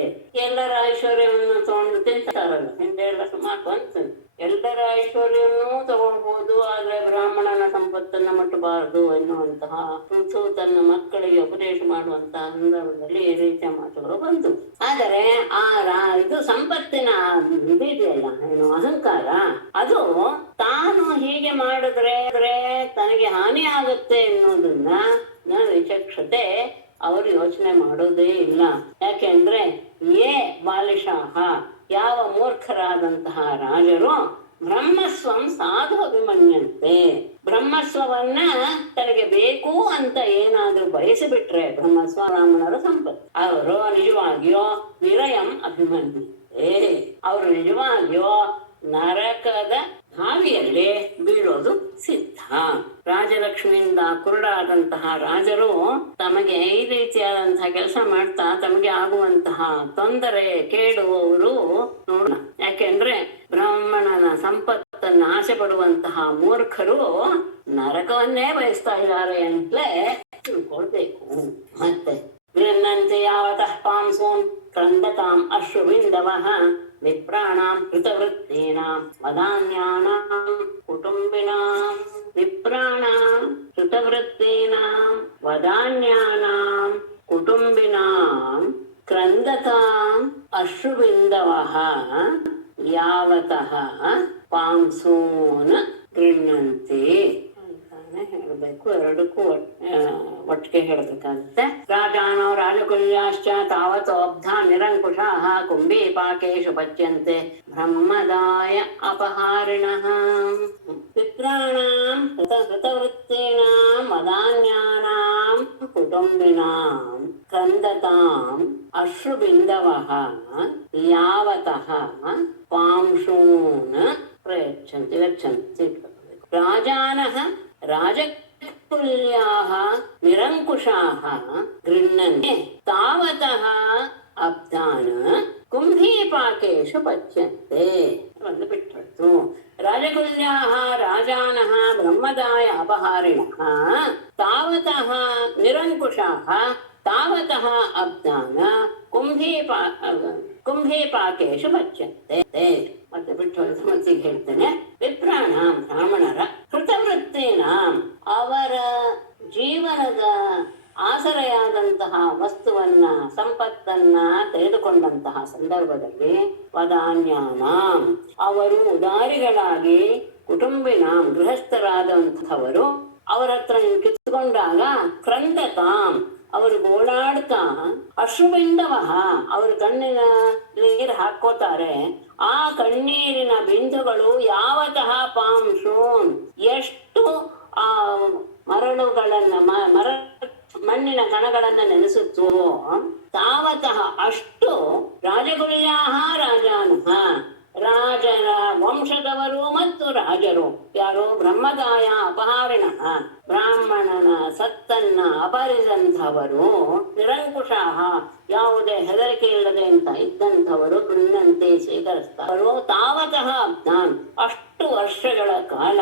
ಎಲ್ಲರ ಐಶ್ವರ್ಯವನ್ನು ತಗೊಂಡು ತಿಂತಾರಲ್ಲ, ಹಿಂದೆ ಎಲ್ಲ ಸುಮಾರು ಬಂತು. ಎಲ್ಲರ ಐಶ್ವರ್ಯವನ್ನು ತಗೊಳ್ಬಹುದು, ಆದ್ರೆ ಬ್ರಾಹ್ಮಣನ ಸಂಪತ್ತನ್ನು ಮುಟ್ಟಬಾರದು ಎನ್ನುವಂತಹ ಋತು ತನ್ನ ಮಕ್ಕಳಿಗೆ ಉಪದೇಶ ಮಾಡುವಂತಹ ಸಂದರ್ಭದಲ್ಲಿ ಈ ರೀತಿಯ ಮಾತುಗಳು ಬಂತು. ಆದರೆ ಇದು ಸಂಪತ್ತಿನ ಇದೆಯಲ್ಲ, ಏನು ಅಹಂಕಾರ, ಅದು ತಾನು ಹೀಗೆ ಮಾಡಿದ್ರೆ ತನಗೆ ಹಾನಿ ಆಗುತ್ತೆ ಎನ್ನುವುದನ್ನ ವಿಚಕ್ಷತೆ ಅವರು ಯೋಚನೆ ಮಾಡೋದೇ ಇಲ್ಲ. ಯಾಕೆಂದ್ರೆ ಯೇ ಬಾಲಿಶಾಹ, ಯಾವ ಮೂರ್ಖರಾದಂತಹ ರಾಜರು ಬ್ರಹ್ಮಸ್ವಂ ಸಾಧು ಅಭಿಮನ್ಯಂತೆ, ಬ್ರಹ್ಮಸ್ವವನ್ನ ತನಗೆ ಬೇಕು ಅಂತ ಏನಾದ್ರೂ ಬಯಸಿಬಿಟ್ರೆ, ಬ್ರಹ್ಮಸ್ವ ಬ್ರಾಹ್ಮಣರ ಸಂಪತ್ತು, ಅವರು ನಿಜವಾಗಿಯೋ ನಿರಯಂ ಅಭಿಮನ್ಯಂತೆ, ಅವರು ನಿಜವಾಗಿಯೋ ನರಕದ ಹಾವಿಯಲ್ಲಿ ಬೀಳೋದು ಸಿದ್ಧ. ರಾಜಲಕ್ಷ್ಮಿಯಿಂದ ಕುರುಡಾದಂತಹ ರಾಜರು ತಮಗೆ ಈ ರೀತಿಯಾದಂತಹ ಕೆಲಸ ಮಾಡ್ತಾ ತಮಗೆ ಆಗುವಂತಹ ತೊಂದರೆ ಕೇಡು ಅವರು ನೋಡೋಣ. ಯಾಕೆಂದ್ರೆ ಬ್ರಾಹ್ಮಣನ ಸಂಪತ್ತನ್ನು ಆಸೆ ಪಡುವಂತಹ ಮೂರ್ಖರು ನರಕವನ್ನೇ ಬಯಸ್ತಾ ಇದ್ದಾರೆ ಅಂತಲೇ ತಿಳ್ಕೊಳ್ಬೇಕು. ಮತ್ತೆ ವಿನಂತೆ ಯಾವತಃ ಪಾಂಸೂನ್ ಕ್ರಂದತಾಂ ಅಶ್ರುಬಿಂದವಃ ವಿಪ್ರಾಣಾಂ ಕೃತವೃತ್ತೀನಾಂ ವದಾನ್ಯಾನಾಂ ಕುಟುಂಬಿನಾಂ. ವಿಪ್ರಾಣಾಂ ಕೃತವೃತ್ತೀನಾಂ ವದಾನ್ಯಾನಾಂ ಕುಟುಂಬಿನಾಂ ಕ್ರಂದತಾಂ ಅಶ್ರುಬಿಂದವಃ ಯಾವತಃ ಪಾಂಸೂನ್ ಗೃಹ್ಣಂತಿ. ಹೇಳಬೇಕು, ಎರಡಕ್ಕೂ ಒಟ್ಟಿಗೆ ಹೇಳಬೇಕಾಗುತ್ತೆ. ರಾಜಾನೋ ರಾಜಕುಲ್ಯಾಶ್ಚ ತಾವತೋಬ್ಧ ನಿರಂಕುಶಾಃ ಕುಂಭೀಪಾಕೇಶು ಪಚ್ಯಂತೆ ಬ್ರಹ್ಮದಾಯ ಅಪಹಾರಿಣಃ. ವಿಪ್ರಾಣಾಂ ಕೃತವೃತ್ತೀನಾಂ ವದಾನ್ಯಾನಾಂ ಕುಟುಂಬಿನಾಂ ಕ್ರಂದತಾಂ ಅಶ್ರುಬಿಂದವಃ ಯಾವತಃ ಪಾಂಶೂನ್ ಪ್ರಯಚ್ಛಂತಿ ಗಚ್ಚಂತಿ. ರಾಜಾನಃ ರಾಜಕುಲ್ಯಾಃ ನಿರಂಕುಶಾಃ ಗೃಹ್ಣನ್ತೆ ತಾವತಃ ಅಬ್ಧಾನ್ ಕುಂಭೀಪಾಕೇಶು ಪಚ್ಯಂತೆ. ಒಂದು ಬಿಟ್ಟು ರಾಜಕುಲ್ಯಾಃ ರಾಜಾನಃ ಬ್ರಹ್ಮದಾಯ ಅಪಹಾರಿಣಃ ತಾವತಃ ನಿರಂಕುಶಾಃ ತಾವತಃ ಅಬ್ಧಾನ್ ಕುಂಭೀಪಾಕೇಶು ಪಚ್ಯಂತೆ. ಮತ್ತೆ ಬಿಟ್ಟು ಮತ್ತಿಗೆ ಹೇಳ್ತೇನೆ. ವಿಪ್ರಾಣಾಂ ಬ್ರಾಹ್ಮಣರ ಕೃತವೃತ್ತೀನಾಂ, ಅವರ ಜೀವನದ ಆಸರೆಯಾದಂತಹ ವಸ್ತುವನ್ನ ಸಂಪತ್ತನ್ನ ತೆಗೆದುಕೊಂಡಂತಹ ಸಂದರ್ಭದಲ್ಲಿ ವದಾನ್ಯಾನಾಂ, ಅವರು ಉದಾರಿಗಳಾಗಿ ಕುಟುಂಬಿನಾಂ ಗೃಹಸ್ಥರಾದಂಥವರು ಅವರ ಹತ್ರ ಕಿತ್ತುಕೊಂಡಾಗ ಕ್ರಂದತಾಂ, ಅವರು ಗೋಳಾಡ್ತಾ ಅಶ್ರುಬಿಂದವಃ, ಅವರು ಕಣ್ಣಿನ ನೀರು ಹಾಕೋತಾರೆ. ಆ ಕಣ್ಣೀರಿನ ಬಿಂದುಗಳು ಯಾವತಃ ಪಾಂಶೂನ್, ಎಷ್ಟು ಆ ಮರಳುಗಳನ್ನ ಮಣ್ಣಿನ ಕಣಗಳನ್ನ ನೆನೆಸುತ್ತೋ ತಾವತಃ ಅಷ್ಟು ರಾಜಗುಳಿಯಾಹ ರಾಜಾನಃ ರಾಜರ ವಂಶದವರು ಮತ್ತು ರಾಜರು ಯಾರು ಬ್ರಹ್ಮದಾಯ ಅಪಹಾರಿಣ ಬ್ರಾಹ್ಮಣನ ಸತ್ತನ್ನ ಅಪಹರಿಸಿದಂಥವರು ನಿರಂಕುಶಾಹ ಯಾವುದೇ ಹೆದರಿಕೆ ಇಲ್ಲದೆ ಅಂತ ಇದ್ದಂಥವರು ಗೃಹಂತೆ ಸ್ವೀಕರಿಸ್ತಾರೆ ತಾವತಃ ಅಷ್ಟು ವರ್ಷಗಳ ಕಾಲ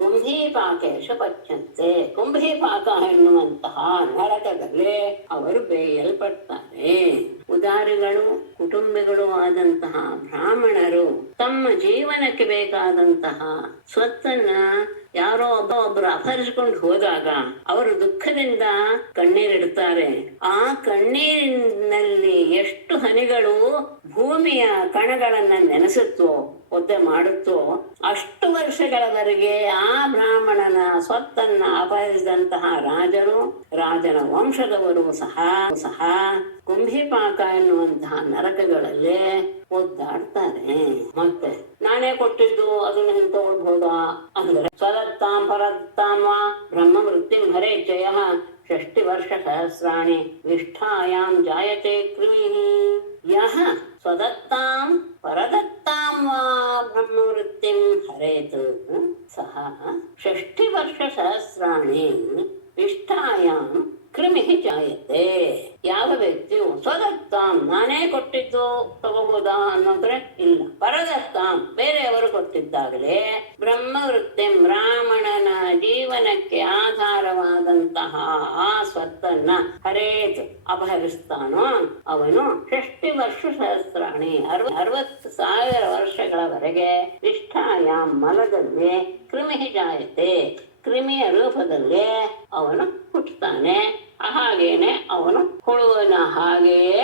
ಕುಂಭೀಪಾಕೇಶ ಪಚ್ಚಂತೆ ಕುಂಭೀಪಾಕ ಎನ್ನುವಂತಹ ನರಕದಲ್ಲಿ ಅವರು ಬೇಯಲ್ಪಡ್ತಾರೆ. ಉದಾರಿಗಳು ಕುಟುಂಬಿಗಳು ಆದಂತಹ ಬ್ರಾಹ್ಮಣರು ತಮ್ಮ ಜೀವನಕ್ಕೆ ಬೇಕಾದಂತಹ ಸ್ವತ್ತನ್ನ ಯಾರೋ ಒಬ್ಬರು ಅಪಹರಿಸಿಕೊಂಡು ಹೋದಾಗ ಅವರು ದುಃಖದಿಂದ ಕಣ್ಣೀರಿಡ್ತಾರೆ. ಆ ಕಣ್ಣೀರಿನಲ್ಲಿ ಎಷ್ಟು ಹನಿಗಳು ಭೂಮಿಯ ಕಣಗಳನ್ನ ನೆನೆಸುತ್ತೋ ಒತ್ತೆ ಮಾಡುತ್ತೋ ಅಷ್ಟು ವರ್ಷಗಳವರೆಗೆ ಆ ಬ್ರಾಹ್ಮಣನ ಸ್ವತ್ತನ್ನ ಅಪಹರಿಸಿದಂತಹ ರಾಜರು ರಾಜನ ವಂಶದವರು ಸಹ ಕುಂಭಿಪಾಕ ಎನ್ನುವಂತಹ ನರಕಗಳಲ್ಲೇ ಒದ್ದಾಡ್ತಾರೆ. ಮತ್ತೆ ನಾನೇ ಕೊಟ್ಟಿದ್ದು ಅದನ್ನ ಹಿಂತಗೊಳ್ಬಹುದಾ ಅಂದ್ರೆ ಸ್ವದತ್ತಾಂ ಪರದತ್ತಾಂ ವಾ ಬ್ರಹ್ಮ ವೃತ್ತಿಂ ಹರೇ ಜಯ 60 ವರ್ಷ ಸಹಸ್ರಾಣಿ ವಿಷ್ಠಾಯಾಂ ಜಾಯತೆ ಕೃಮಿಃ ಯಹ ಸ್ವದತ್ತಾಂ ಪರದತ್ತಾಂ ವಾ ಬ್ರಹ್ಮವೃತ್ತಿಂ ಹರೇತ್ ಸಹ 60 ವರ್ಷ ಸಹಸ್ರಾಣಿ ವಿಷ್ಠಾಯಾಂ ಕೃಮಿ ಜಾಯತೆ. ಯಾವ ವ್ಯಕ್ತಿಯು ಸ್ವದತ್ತಾಂ ನಾನೇ ಕೊಟ್ಟಿದ್ದು ತಗೋಬಹುದಾ ಅನ್ನೋದ್ರೆ ಇಲ್ಲ, ಪರದತ್ತಾಂ ಬೇರೆಯವರು ಕೊಟ್ಟಿದ್ದಾಗಲೇ ಬ್ರಹ್ಮವೃತ್ತಿ ಬ್ರಾಹ್ಮಣನ ಜೀವನಕ್ಕೆ ಆಧಾರವಾದಂತಹ ಆ ಸ್ವತ್ತನ್ನ ಹರೇತ್ ಅಪಹರಿಸ್ತಾನೋ ಅವನು 60 ವರ್ಷ ಸಹಸ್ರಾಣಿ 60,000 ವರ್ಷಗಳವರೆಗೆ ನಿಷ್ಠಾಯಾಮ್ ಮಲದಲ್ಲಿ ಕೃಮಿ ಜಾಯತೆ ಕ್ರಿಮಿಯ ರೂಪದಲ್ಲಿ ಅವನು ಹುಟ್ಟುತ್ತಾನೆ. ಹಾಗೇನೆ ಅವನು ಹುಳುವಿನ ಹಾಗೆಯೇ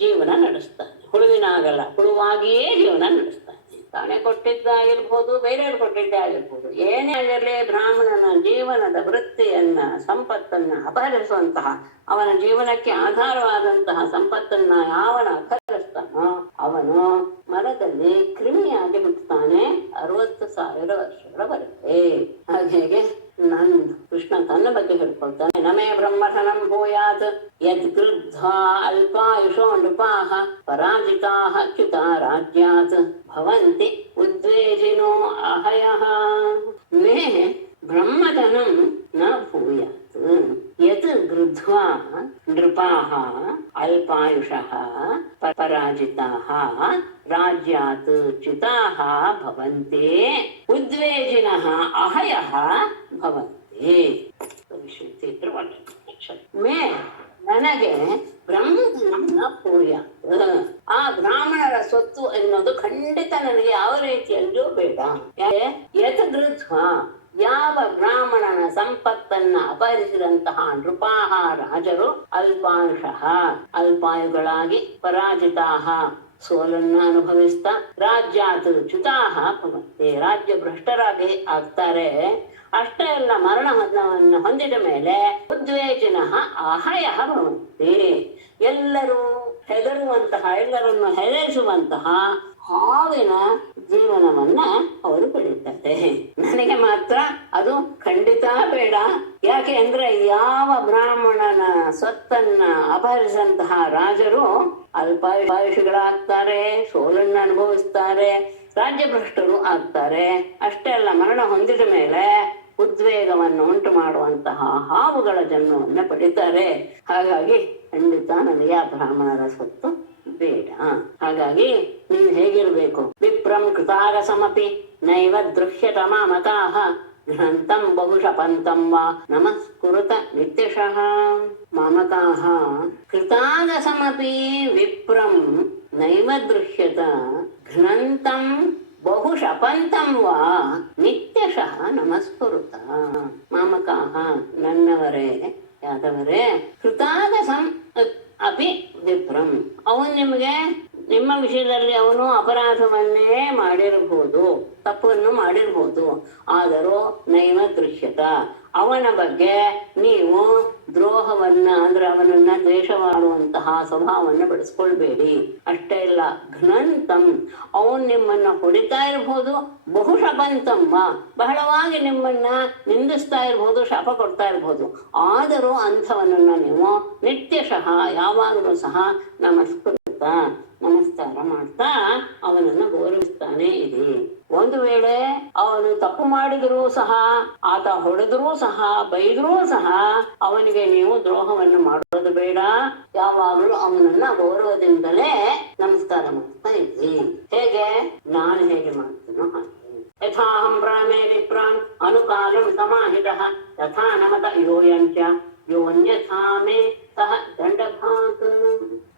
ಜೀವನ ನಡೆಸ್ತಾನೆ. ಹುಳುವಿನಾಗಲ್ಲ, ಹುಳುವಾಗಿಯೇ ಜೀವನ ನಡೆಸ್ತಾನೆ. ತಾನೇ ಕೊಟ್ಟಿದ್ದಾಗಿರ್ಬೋದು, ಬೇರೆಯವರು ಕೊಟ್ಟಿದ್ದೇ ಆಗಿರ್ಬೋದು, ಏನೇ ಆಗಿರಲಿ ಬ್ರಾಹ್ಮಣನ ಜೀವನದ ವೃತ್ತಿಯನ್ನ ಸಂಪತ್ತನ್ನ ಅಪಹರಿಸುವಂತಹ ಅವನ ಜೀವನಕ್ಕೆ ಆಧಾರವಾದಂತಹ ಸಂಪತ್ತನ್ನ ಯಾವನ ಅಪಹರಿಸ್ತಾನೋ ಅವನು ಮರದಲ್ಲಿ ಕ್ರಿಮಿಯಾಗಿ ಹುಟ್ಟುತ್ತಾನೆ 60,000 ವರ್ಷಗಳವರೆಗೆ. ಹಾಗೆ ಕೃಷ್ಣ ತನ್ನ ಬಗ್ಗೆ ಹೇಳ್ಕೊಳ್ತಾನೆ. ನಮೇ ಬ್ರಹ್ಮಧನಂ ಭೂಯಾತ್ ಯದ್ ಕ್ರುದ್ಧ ಅಲ್ಪಾಯುಷೋ ನೃಪಾಃ ಪರಾಜಿತಾಃ ಚ್ಯುತ ರಾಜ್ಯಾತ್ ಭವಂತಿ ಉದ್ವೇಜಿನೋ ಅಹಯಃ. ಮೇ ಬ್ರಹ್ಮಧನಂ ನ ಭೂಯಾತ್ ಯತ್ ಗೃಧ್ವಾ ನೃಪಾಃ ಅಲ್ಪಾಯುಷಃ ಪರಾಜಿತಾಃ ರಾಜ್ಯಾತ್ ಚ್ಯುತಾಃ ಭವಂತೆ ಉದ್ವೇಜಿನಃ ಅಹಯಃ ಭವಂತೆ. ಮೇ ನನಗೆ ಬ್ರಹ್ಮಧನ ಭೂಯಾತ್ ಆ ಬ್ರಾಹ್ಮಣರ ಸ್ವತ್ತು ಎನ್ನುವುದು ಖಂಡಿತ ನನಗೆ ಯಾವ ರೀತಿಯಲ್ಲೂ ಬೇಡ. ಯತ್ ಗೃಧ್ವಾ ಯಾವ ಬ್ರಾಹ್ಮಣನ ಸಂಪತ್ತನ್ನ ಅಪಹರಿಸಿದಂತಹ ನೃಪಾಹ ರಾಜರು ಅಲ್ಪಾಂಶಃ ಅಲ್ಪಾಯುಗಳಾಗಿ ಪರಾಜಿತಾಹ ಸೋಲನ್ನ ಅನುಭವಿಸ್ತಾ ರಾಜ್ಯಾತ್ ಚ್ಯುತಾಹ ಭವಂತೆ ರಾಜ್ಯ ಭ್ರಷ್ಟರಾಗಿ ಆಗ್ತಾರೆ. ಅಷ್ಟೇ ಅಲ್ಲ, ಮರಣವನ್ನು ಹೊಂದಿದ ಮೇಲೆ ಉದ್ವೇಜಿನಃ ಅಹಯ ಭವಂತಿ ಎಲ್ಲರೂ ಹೆದರುವಂತಹ ಎಲ್ಲರನ್ನು ಹೆದರಿಸುವಂತಹ ಹಾವಿನ ಜೀವನವನ್ನ ಅವರು ಪಡೀತಾರೆ. ನನಗೆ ಮಾತ್ರ ಅದು ಖಂಡಿತ ಬೇಡ. ಯಾಕೆ ಅಂದ್ರೆ ಯಾವ ಬ್ರಾಹ್ಮಣನ ಸ್ವತ್ತನ್ನ ಅಪಹರಿಸಿದಂತಹ ರಾಜರು ಅಲ್ಪಾಯುಷಿಗಳಾಗ್ತಾರೆ, ಸೋಲನ್ನು ಅನುಭವಿಸ್ತಾರೆ, ರಾಜ್ಯಭ್ರಷ್ಟರು ಆಗ್ತಾರೆ. ಅಷ್ಟೇ ಅಲ್ಲ, ಮರಣ ಹೊಂದಿದ ಮೇಲೆ ಉದ್ವೇಗವನ್ನು ಉಂಟು ಮಾಡುವಂತಹ ಹಾವುಗಳ ಜನ್ಮವನ್ನು ಪಡಿತಾರೆ. ಹಾಗಾಗಿ ಖಂಡಿತ ನನಗೆ ಆ ಬ್ರಾಹ್ಮಣರ ಸ್ವತ್ತು ಬೇಡ. ಹಾಗಾಗಿ ನೀವು ಹೇಗಿರ್ಬೇಕು? ವಿಪ್ರಂ ಕೃತಾಗ ಸಮಪಿ ನೈವ ದೃಶ್ಯತ ಮಾಮಕಾಃ ಘ್ನಂತಂ ಬಹುಶಪಂತಂ ವಾ ನಮಸ್ಕುರುತ ನಿತ್ಯಶಃ. ಮಾಮಕಾಃ ಕೃತಾಗ ಸಮಪಿ ವಿಪ್ರಂ ನೈವ ದೃಶ್ಯತ ಘ್ನಂತಂ ಬಹುಶಪಂತಂ ವಾ ನಿತ್ಯಶಃ ನಮಸ್ಕುರುತ. ಮಾಮಕಾಃ ನನ್ನವರೇ ಯಾದವರೇ, ಕೃತಾಗ ಅಪಿ ವಿಪ್ರಂ ಅವನು ನಿಮಗೆ ನಿಮ್ಮ ವಿಷಯದಲ್ಲಿ ಅವನು ಅಪರಾಧವನ್ನೇ ಮಾಡಿರಬಹುದು, ತಪ್ಪನ್ನು ಮಾಡಿರ್ಬೋದು. ಆದರೂ ನೈವ ದೃಶ್ಯತ ಅವನ ಬಗ್ಗೆ ನೀವು ದ್ರೋಹವನ್ನ ಅಂದ್ರೆ ಅವನನ್ನ ದ್ವೇಷ ಮಾಡುವಂತಹ ಸ್ವಭಾವವನ್ನು ಬೆಳೆಸ್ಕೊಳ್ಬೇಡಿ. ಅಷ್ಟೇ ಇಲ್ಲ, ಘ್ನಂತಂ, ಅವನ್ ನಿಮ್ಮನ್ನ ಹೊಡಿತಾ ಇರ್ಬೋದು, ಬಹುಶಪಂತಮ್ಮ, ಬಹಳವಾಗಿ ನಿಮ್ಮನ್ನ ನಿಂದಿಸ್ತಾ ಇರ್ಬೋದು, ಶಾಪ ಕೊಡ್ತಾ ಇರ್ಬೋದು. ಆದರೂ ಅಂಥವನನ್ನ ನೀವು ನಿತ್ಯಶಃ ಯಾವಾಗಲೂ ಸಹ ನಮಸ್ಕಾರ ಮಾಡ್ತಾ ಅವನನ್ನು ಗೌರವಿಸ್ತಾನೆ ಇರಿ. ಒಂದು ವೇಳೆ ಅವನು ತಪ್ಪು ಮಾಡಿದರೂ ಸಹ, ಆತ ಹೊಡೆದರೂ ಸಹ, ಬೈದರೂ ಸಹ ಅವನಿಗೆ ನೀವು ದ್ರೋಹವನ್ನು ಮಾಡೋದು ಬೇಡ. ಯಾವಾಗಲೂ ಅವನನ್ನ ಗೌರವದಿಂದಲೇ ನಮಸ್ಕಾರ ಮಾಡ್ತಾ ಇದ್ರಿ. ಹೇಗೆ? ನಾನು ಹೇಗೆ ಮಾಡ್ತೀನೋ ಹಾಗೆ. ಯಥಾಹಂ ಪ್ರಾಮೇ ವಿಪ್ರಾನ್ ಅನುಕಾಲಂ ಸಮಾಹಿತಃ ತಥಾ ನಮತ ಯೋಯಂಚ ಯೋನ್ಯಥಾ ಮೇ ಸಹ ದಂಡಭಾತ್.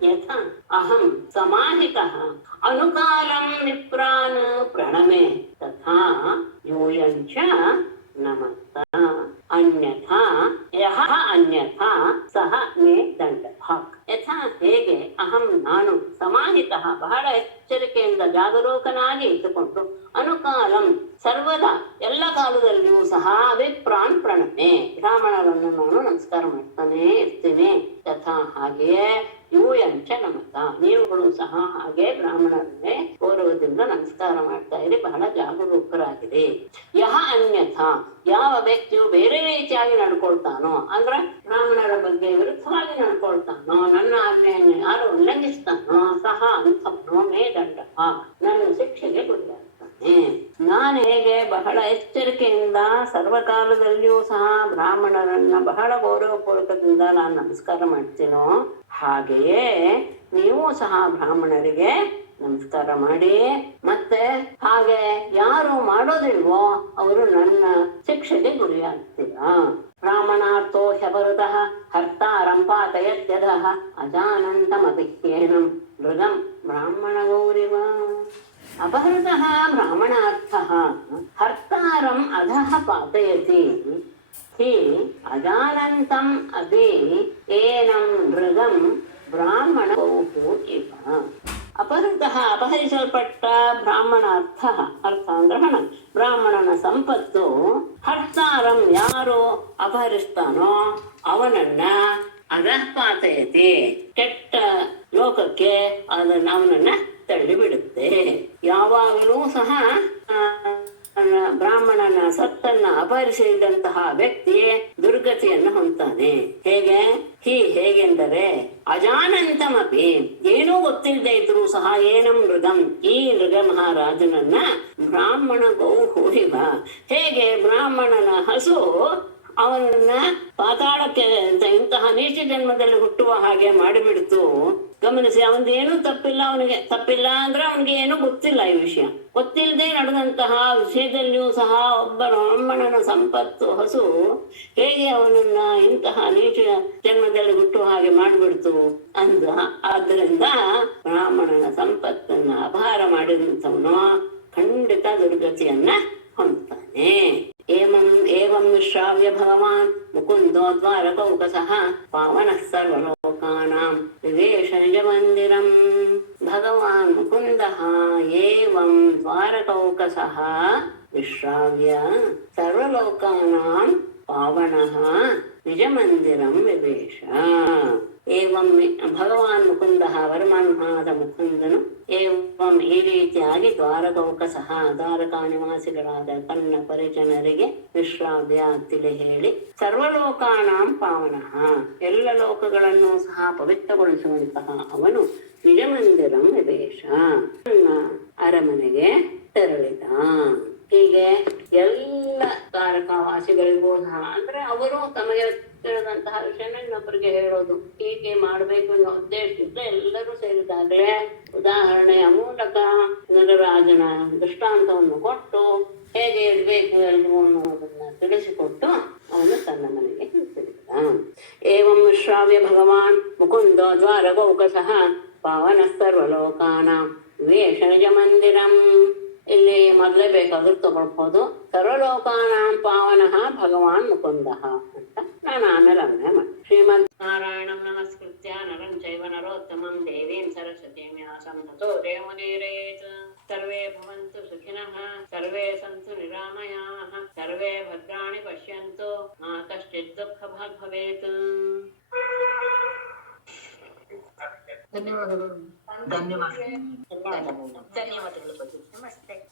ಯಥಾ ಅಹಂ ಸಮಾಹಿತಃ ಅನುಕಾಲಂ ವಿಪ್ರಾನ್ ಪ್ರಣಮೆ ತಥಾ ಯೋಯಂಚ ನಮತ ಅನ್ಯಥಾ ಯಹ ಅನ್ಯಥಾ ಸಹ ಮೇ ದಂಡಭಾಕ್. ಯಥಾ ಹೇಗೆ, ಅಹಂ ನಾನು, ಸಮಾಹಿತಃ ಬಹಳ ಎಚ್ಚರಿಕೆಯಿಂದ ಜಾಗರೂಕನಾಗಿ ಇಟ್ಟುಕೊಂಡು, ಅನುಕಾಲಂ ಸರ್ವದಾ ಎಲ್ಲ ಕಾಲದಲ್ಲಿಯೂ ಸಹ ವಿಪ್ರಾನ್ ಪ್ರಣಮೆ ಬ್ರಾಹ್ಮಣರನ್ನು ನಾನು ನಮಸ್ಕಾರ ಮಾಡ್ತಾನೆ ಇರ್ತೀನಿ. ತಥಾ ಹಾಗೆಯೇ ಯೂಯಂಚ ನಮತ ನೀವುಗಳು ಸಹ ಹಾಗೆ ಬ್ರಾಹ್ಮಣರನ್ನೇ ಗೌರವದಿಂದ ನಮಸ್ಕಾರ ಮಾಡ್ತಾ ಇರಿ, ಬಹಳ ಜಾಗರೂಕರಾಗಿದೆ. ಯಹ ಅನ್ಯಥಾ ಯಾವ ವ್ಯಕ್ತಿಯು ಬೇರೆ ರೀತಿಯಾಗಿ ನಡ್ಕೊಳ್ತಾನೋ, ಅಂದ್ರೆ ಬ್ರಾಹ್ಮಣರ ಬಗ್ಗೆ ವಿರುದ್ಧವಾಗಿ ನಡ್ಕೊಳ್ತಾನೋ, ನನ್ನ ಆಜ್ಞೆಯನ್ನು ಯಾರು ಉಲ್ಲಂಘಿಸ್ತಾನೋ ಸಹ ಅಂಥವನು ಮೇ ದಂಡ, ನನ್ನ ಶಿಕ್ಷೆಗೆ ಗುರಿಯಾಗ್ತಾನೆ. ನಾನು ಹೇಗೆ ಬಹಳ ಎಚ್ಚರಿಕೆಯಿಂದ ಸರ್ವಕಾಲದಲ್ಲಿಯೂ ಸಹ ಬ್ರಾಹ್ಮಣರನ್ನ ಬಹಳ ಗೌರವಪೂರ್ವಕದಿಂದ ನಾನು ನಮಸ್ಕಾರ ಮಾಡ್ತೀನೋ, ಹಾಗೆಯೇ ನೀವು ಸಹ ಬ್ರಾಹ್ಮಣರಿಗೆ ನಮಸ್ಕಾರ ಮಾಡಿ. ಮತ್ತೆ ಹಾಗೆ ಯಾರು ಮಾಡೋದಿಲ್ವೋ ಅವರು ನನ್ನ ಶಿಕ್ಷೆಗೆ ಗುರಿಯಾಗ್ತೀರಾ. ಬ್ರಾಹ್ಮಣಾರ್ಥೋ ಹ್ಯಪರುತಃ ಹರ್ತಾರಂ ಪಾತಯತ್ಯಧಃ ಅಜಾನಂತಮಪಿಹ್ಯೇನಂ ಮೃಗಂ ಬ್ರಾಹ್ಮಣ ಗೌರಿವ. ಅಪಹೃತಃ ಬ್ರಾಹ್ಮಣಾರ್ಥಃ ಹರ್ತಾರಂ ಅಧಃ ಪಾತಯತಿ ಹಿ ಅಜಾನಂತಂ ಅಪಿ ಏನಂ ಮೃಗಂ ಬ್ರಾಹ್ಮಣ ಗೌಃ ಇವ. ಅಪಹೃತಃ ಅಪಹರಿಸಲ್ಪಟ್ಟ ಬ್ರಾಹ್ಮಣಾರ್ಥ, ಅರ್ಥ ಅಂದ್ರೆ ಹಣ, ಬ್ರಾಹ್ಮಣನ ಸಂಪತ್ತು. ಹರ್ತಾರಂ ಯಾರು ಅಪಹರಿಸ್ತಾನೋ ಅವನನ್ನ ಅಧಃಪಾತಯತಿ ಕೆಟ್ಟ ಲೋಕಕ್ಕೆ ಅವನನ್ನ ತಳ್ಳಿಬಿಡುತ್ತೆ. ಯಾವಾಗಲೂ ಸಹ ಬ್ರಾಹ್ಮಣನ ಸತ್ತನ್ನ ಅಪಹರಿಸಿದಂತಹ ವ್ಯಕ್ತಿ ದುರ್ಗತಿಯನ್ನು ಹೊಂತಾನೆ. ಹೇಗೆ? ಹೇಗೆಂದರೆ ಅಜಾನಂತಮಪಿ ಏನೂ ಗೊತ್ತಿಲ್ಲದೆ ಇದ್ರು ಸಹ ಏನಂ ಮೃಗಂ ಈ ಮೃಗ ಮಹಾರಾಜನನ್ನ ಬ್ರಾಹ್ಮಣ ಗೌಹೂಹಿವ. ಹೇಗೆ ಬ್ರಾಹ್ಮಣನ ಹಸು ಅವನನ್ನ ಪಾತಾಳಕ್ಕೆ ಇಂತಹ ನೀಚ ಜನ್ಮದಲ್ಲಿ ಹುಟ್ಟುವ ಹಾಗೆ ಮಾಡಿಬಿಡ್ತು. ಗಮನಿಸಿ, ಅವನದು ಏನೂ ತಪ್ಪಿಲ್ಲ. ಅವನಿಗೆ ತಪ್ಪಿಲ್ಲ ಅಂದ್ರೆ ಅವನಿಗೆ ಏನೂ ಗೊತ್ತಿಲ್ಲ. ಈ ವಿಷಯ ಗೊತ್ತಿಲ್ಲದೆ ನಡೆದಂತಹ ವಿಷಯದಲ್ಲಿಯೂ ಸಹ ಒಬ್ಬ ಬ್ರಾಹ್ಮಣನ ಸಂಪತ್ತು ಹಸು ಹೇಗೆ ಅವನನ್ನ ಇಂತಹ ನೀಚ ಜನ್ಮದಲ್ಲಿ ಹುಟ್ಟುವ ಹಾಗೆ ಮಾಡಿಬಿಡ್ತು ಅಂದ. ಆದ್ದರಿಂದ ಬ್ರಾಹ್ಮಣನ ಸಂಪತ್ತನ್ನ ಅಪಹಾರ ಮಾಡಿದಂಥವನು ಖಂಡಿತ ದುರ್ಗತಿಯನ್ನ ಹೊಂದ್ತಾನೆ. ಏವಂ ವಿಶ್ರಾವ್ಯ ಭಗವಾನ್ ಮುಕುಂದೋ ದ್ವಾರಕೌಕಸಃ ಪಾವನಃ ಸರ್ವಲೋಕಾನಾಂ ವಿವೇಶ ನಿಜ ಮಂದಿರಂ. ಭಗವಾನ್ ಮುಕುಂದಃ ಏವಂ ದ್ವಾರಕೌಕಸಃ ವಿಶ್ರಾವ್ಯ ಸರ್ವಲೋಕಾನಾಂ ಪಾವನಃ ನಿಜ ಮಂದಿರಂ ವಿವೇಶ. ಏವಂ ಭಗವಾನ್ ಮುಕುಂದಃ ವರಮನ್ಹಾದ ಮುಕುಂದನು ಏವಂ ಈ ರೀತಿಯಾಗಿ ದ್ವಾರಕೌಕಸಃ ದ್ವಾರಕಾ ನಿವಾಸಿಗಳಾದ ತನ್ನ ಪರಿಜನರಿಗೆ ವಿಶ್ರಾವ್ಯ ತಿಳಿ ಹೇಳಿ ಸರ್ವಲೋಕಾನಾಂ ಪಾವನಃ ಎಲ್ಲ ಲೋಕಗಳನ್ನು ಸಹ ಪವಿತ್ರಗೊಳಿಸುವಂತಹ ಅವನು ನಿಜ ಮಂದಿರಂ ವಿವೇಶ ತನ್ನ ಅರಮನೆಗೆ ತೆರಳಿದ. ಹೀಗೆ ಎಲ್ಲ ದ್ವಾರಕಾವಾಸಿಗಳಿಗೂ ಸಹ ಅಂದ್ರೆ ಅವರು ತಮಗೆ ತಿಳಿದಂತಹ ವಿಷಯನ ಇನ್ನೊಬ್ಬರಿಗೆ ಹೇಳೋದು, ಹೀಗೆ ಮಾಡಬೇಕು ಅನ್ನೋ ಉದ್ದೇಶದಿಂದ ಎಲ್ಲರೂ ಸೇರಿದಾಗಲೇ ಉದಾಹರಣೆಯ ಮೂಲಕ ನರರಾಜನ ದೃಷ್ಟಾಂತವನ್ನು ಕೊಟ್ಟು ಹೇಗೆ ಇರಬೇಕು ಎಲ್ರು ಅನ್ನೋದನ್ನ ತಿಳಿಸಿಕೊಟ್ಟು ಅವನು ತನ್ನ ಮನೆಗೆ ಹಿಂತಿರುಗಿದ. ಏವಂ ವಿಶ್ರಾವ್ಯ ಭಗವಾನ್ ಮುಕುಂದೋ ದ್ವಾರಕೌಕಸಃ ಪಾವನಃ ಸರ್ವಲೋಕಾನಾಂ ವಿವೇಶ ನಿಜ ಮಂದಿರಂ. ಇಲ್ಲಿ ಮೊದಲೇ ಬೇಕಾದ್ರೂ ತಗೊಳ್ಬೋದು. ಸರ್ವಲೋಕಾನಾಂ ಪಾವನಃ ಭಗವಾನ್ ಮುಕುಂದಃ ಅಂತ ನಾನು ಆಮೇಲೆ ಅನ್ವಯ ಮಾಡಿ. ಶ್ರೀಮದ್ ನಾರಾಯಣಂ ನಮಸ್ಕೃತ್ಯ ನರಂ ಚೈವ ನರೋತ್ತಮಂ ದೇವೀಂ ಸರಸ್ವತೀಂ ವ್ಯಾಸಂ ತತೋ ಜಯಮುದೀರಯೇತ್. ಸರ್ವೇ ಭವಂತು ಸುಖಿನಃ, ಸರ್ವೇ ಸಂತು ನಿರಾಮಯಾಃ, ಸರ್ವೇ ಭದ್ರಾಣಿ ಪಶ್ಯಂತು. ಭವೇತ್. ಧನ್ಯವಾದಗಳು. ಧನ್ಯವಾದಗಳು. ಧನ್ಯವಾದಗಳು. ನಮಸ್ತೆ.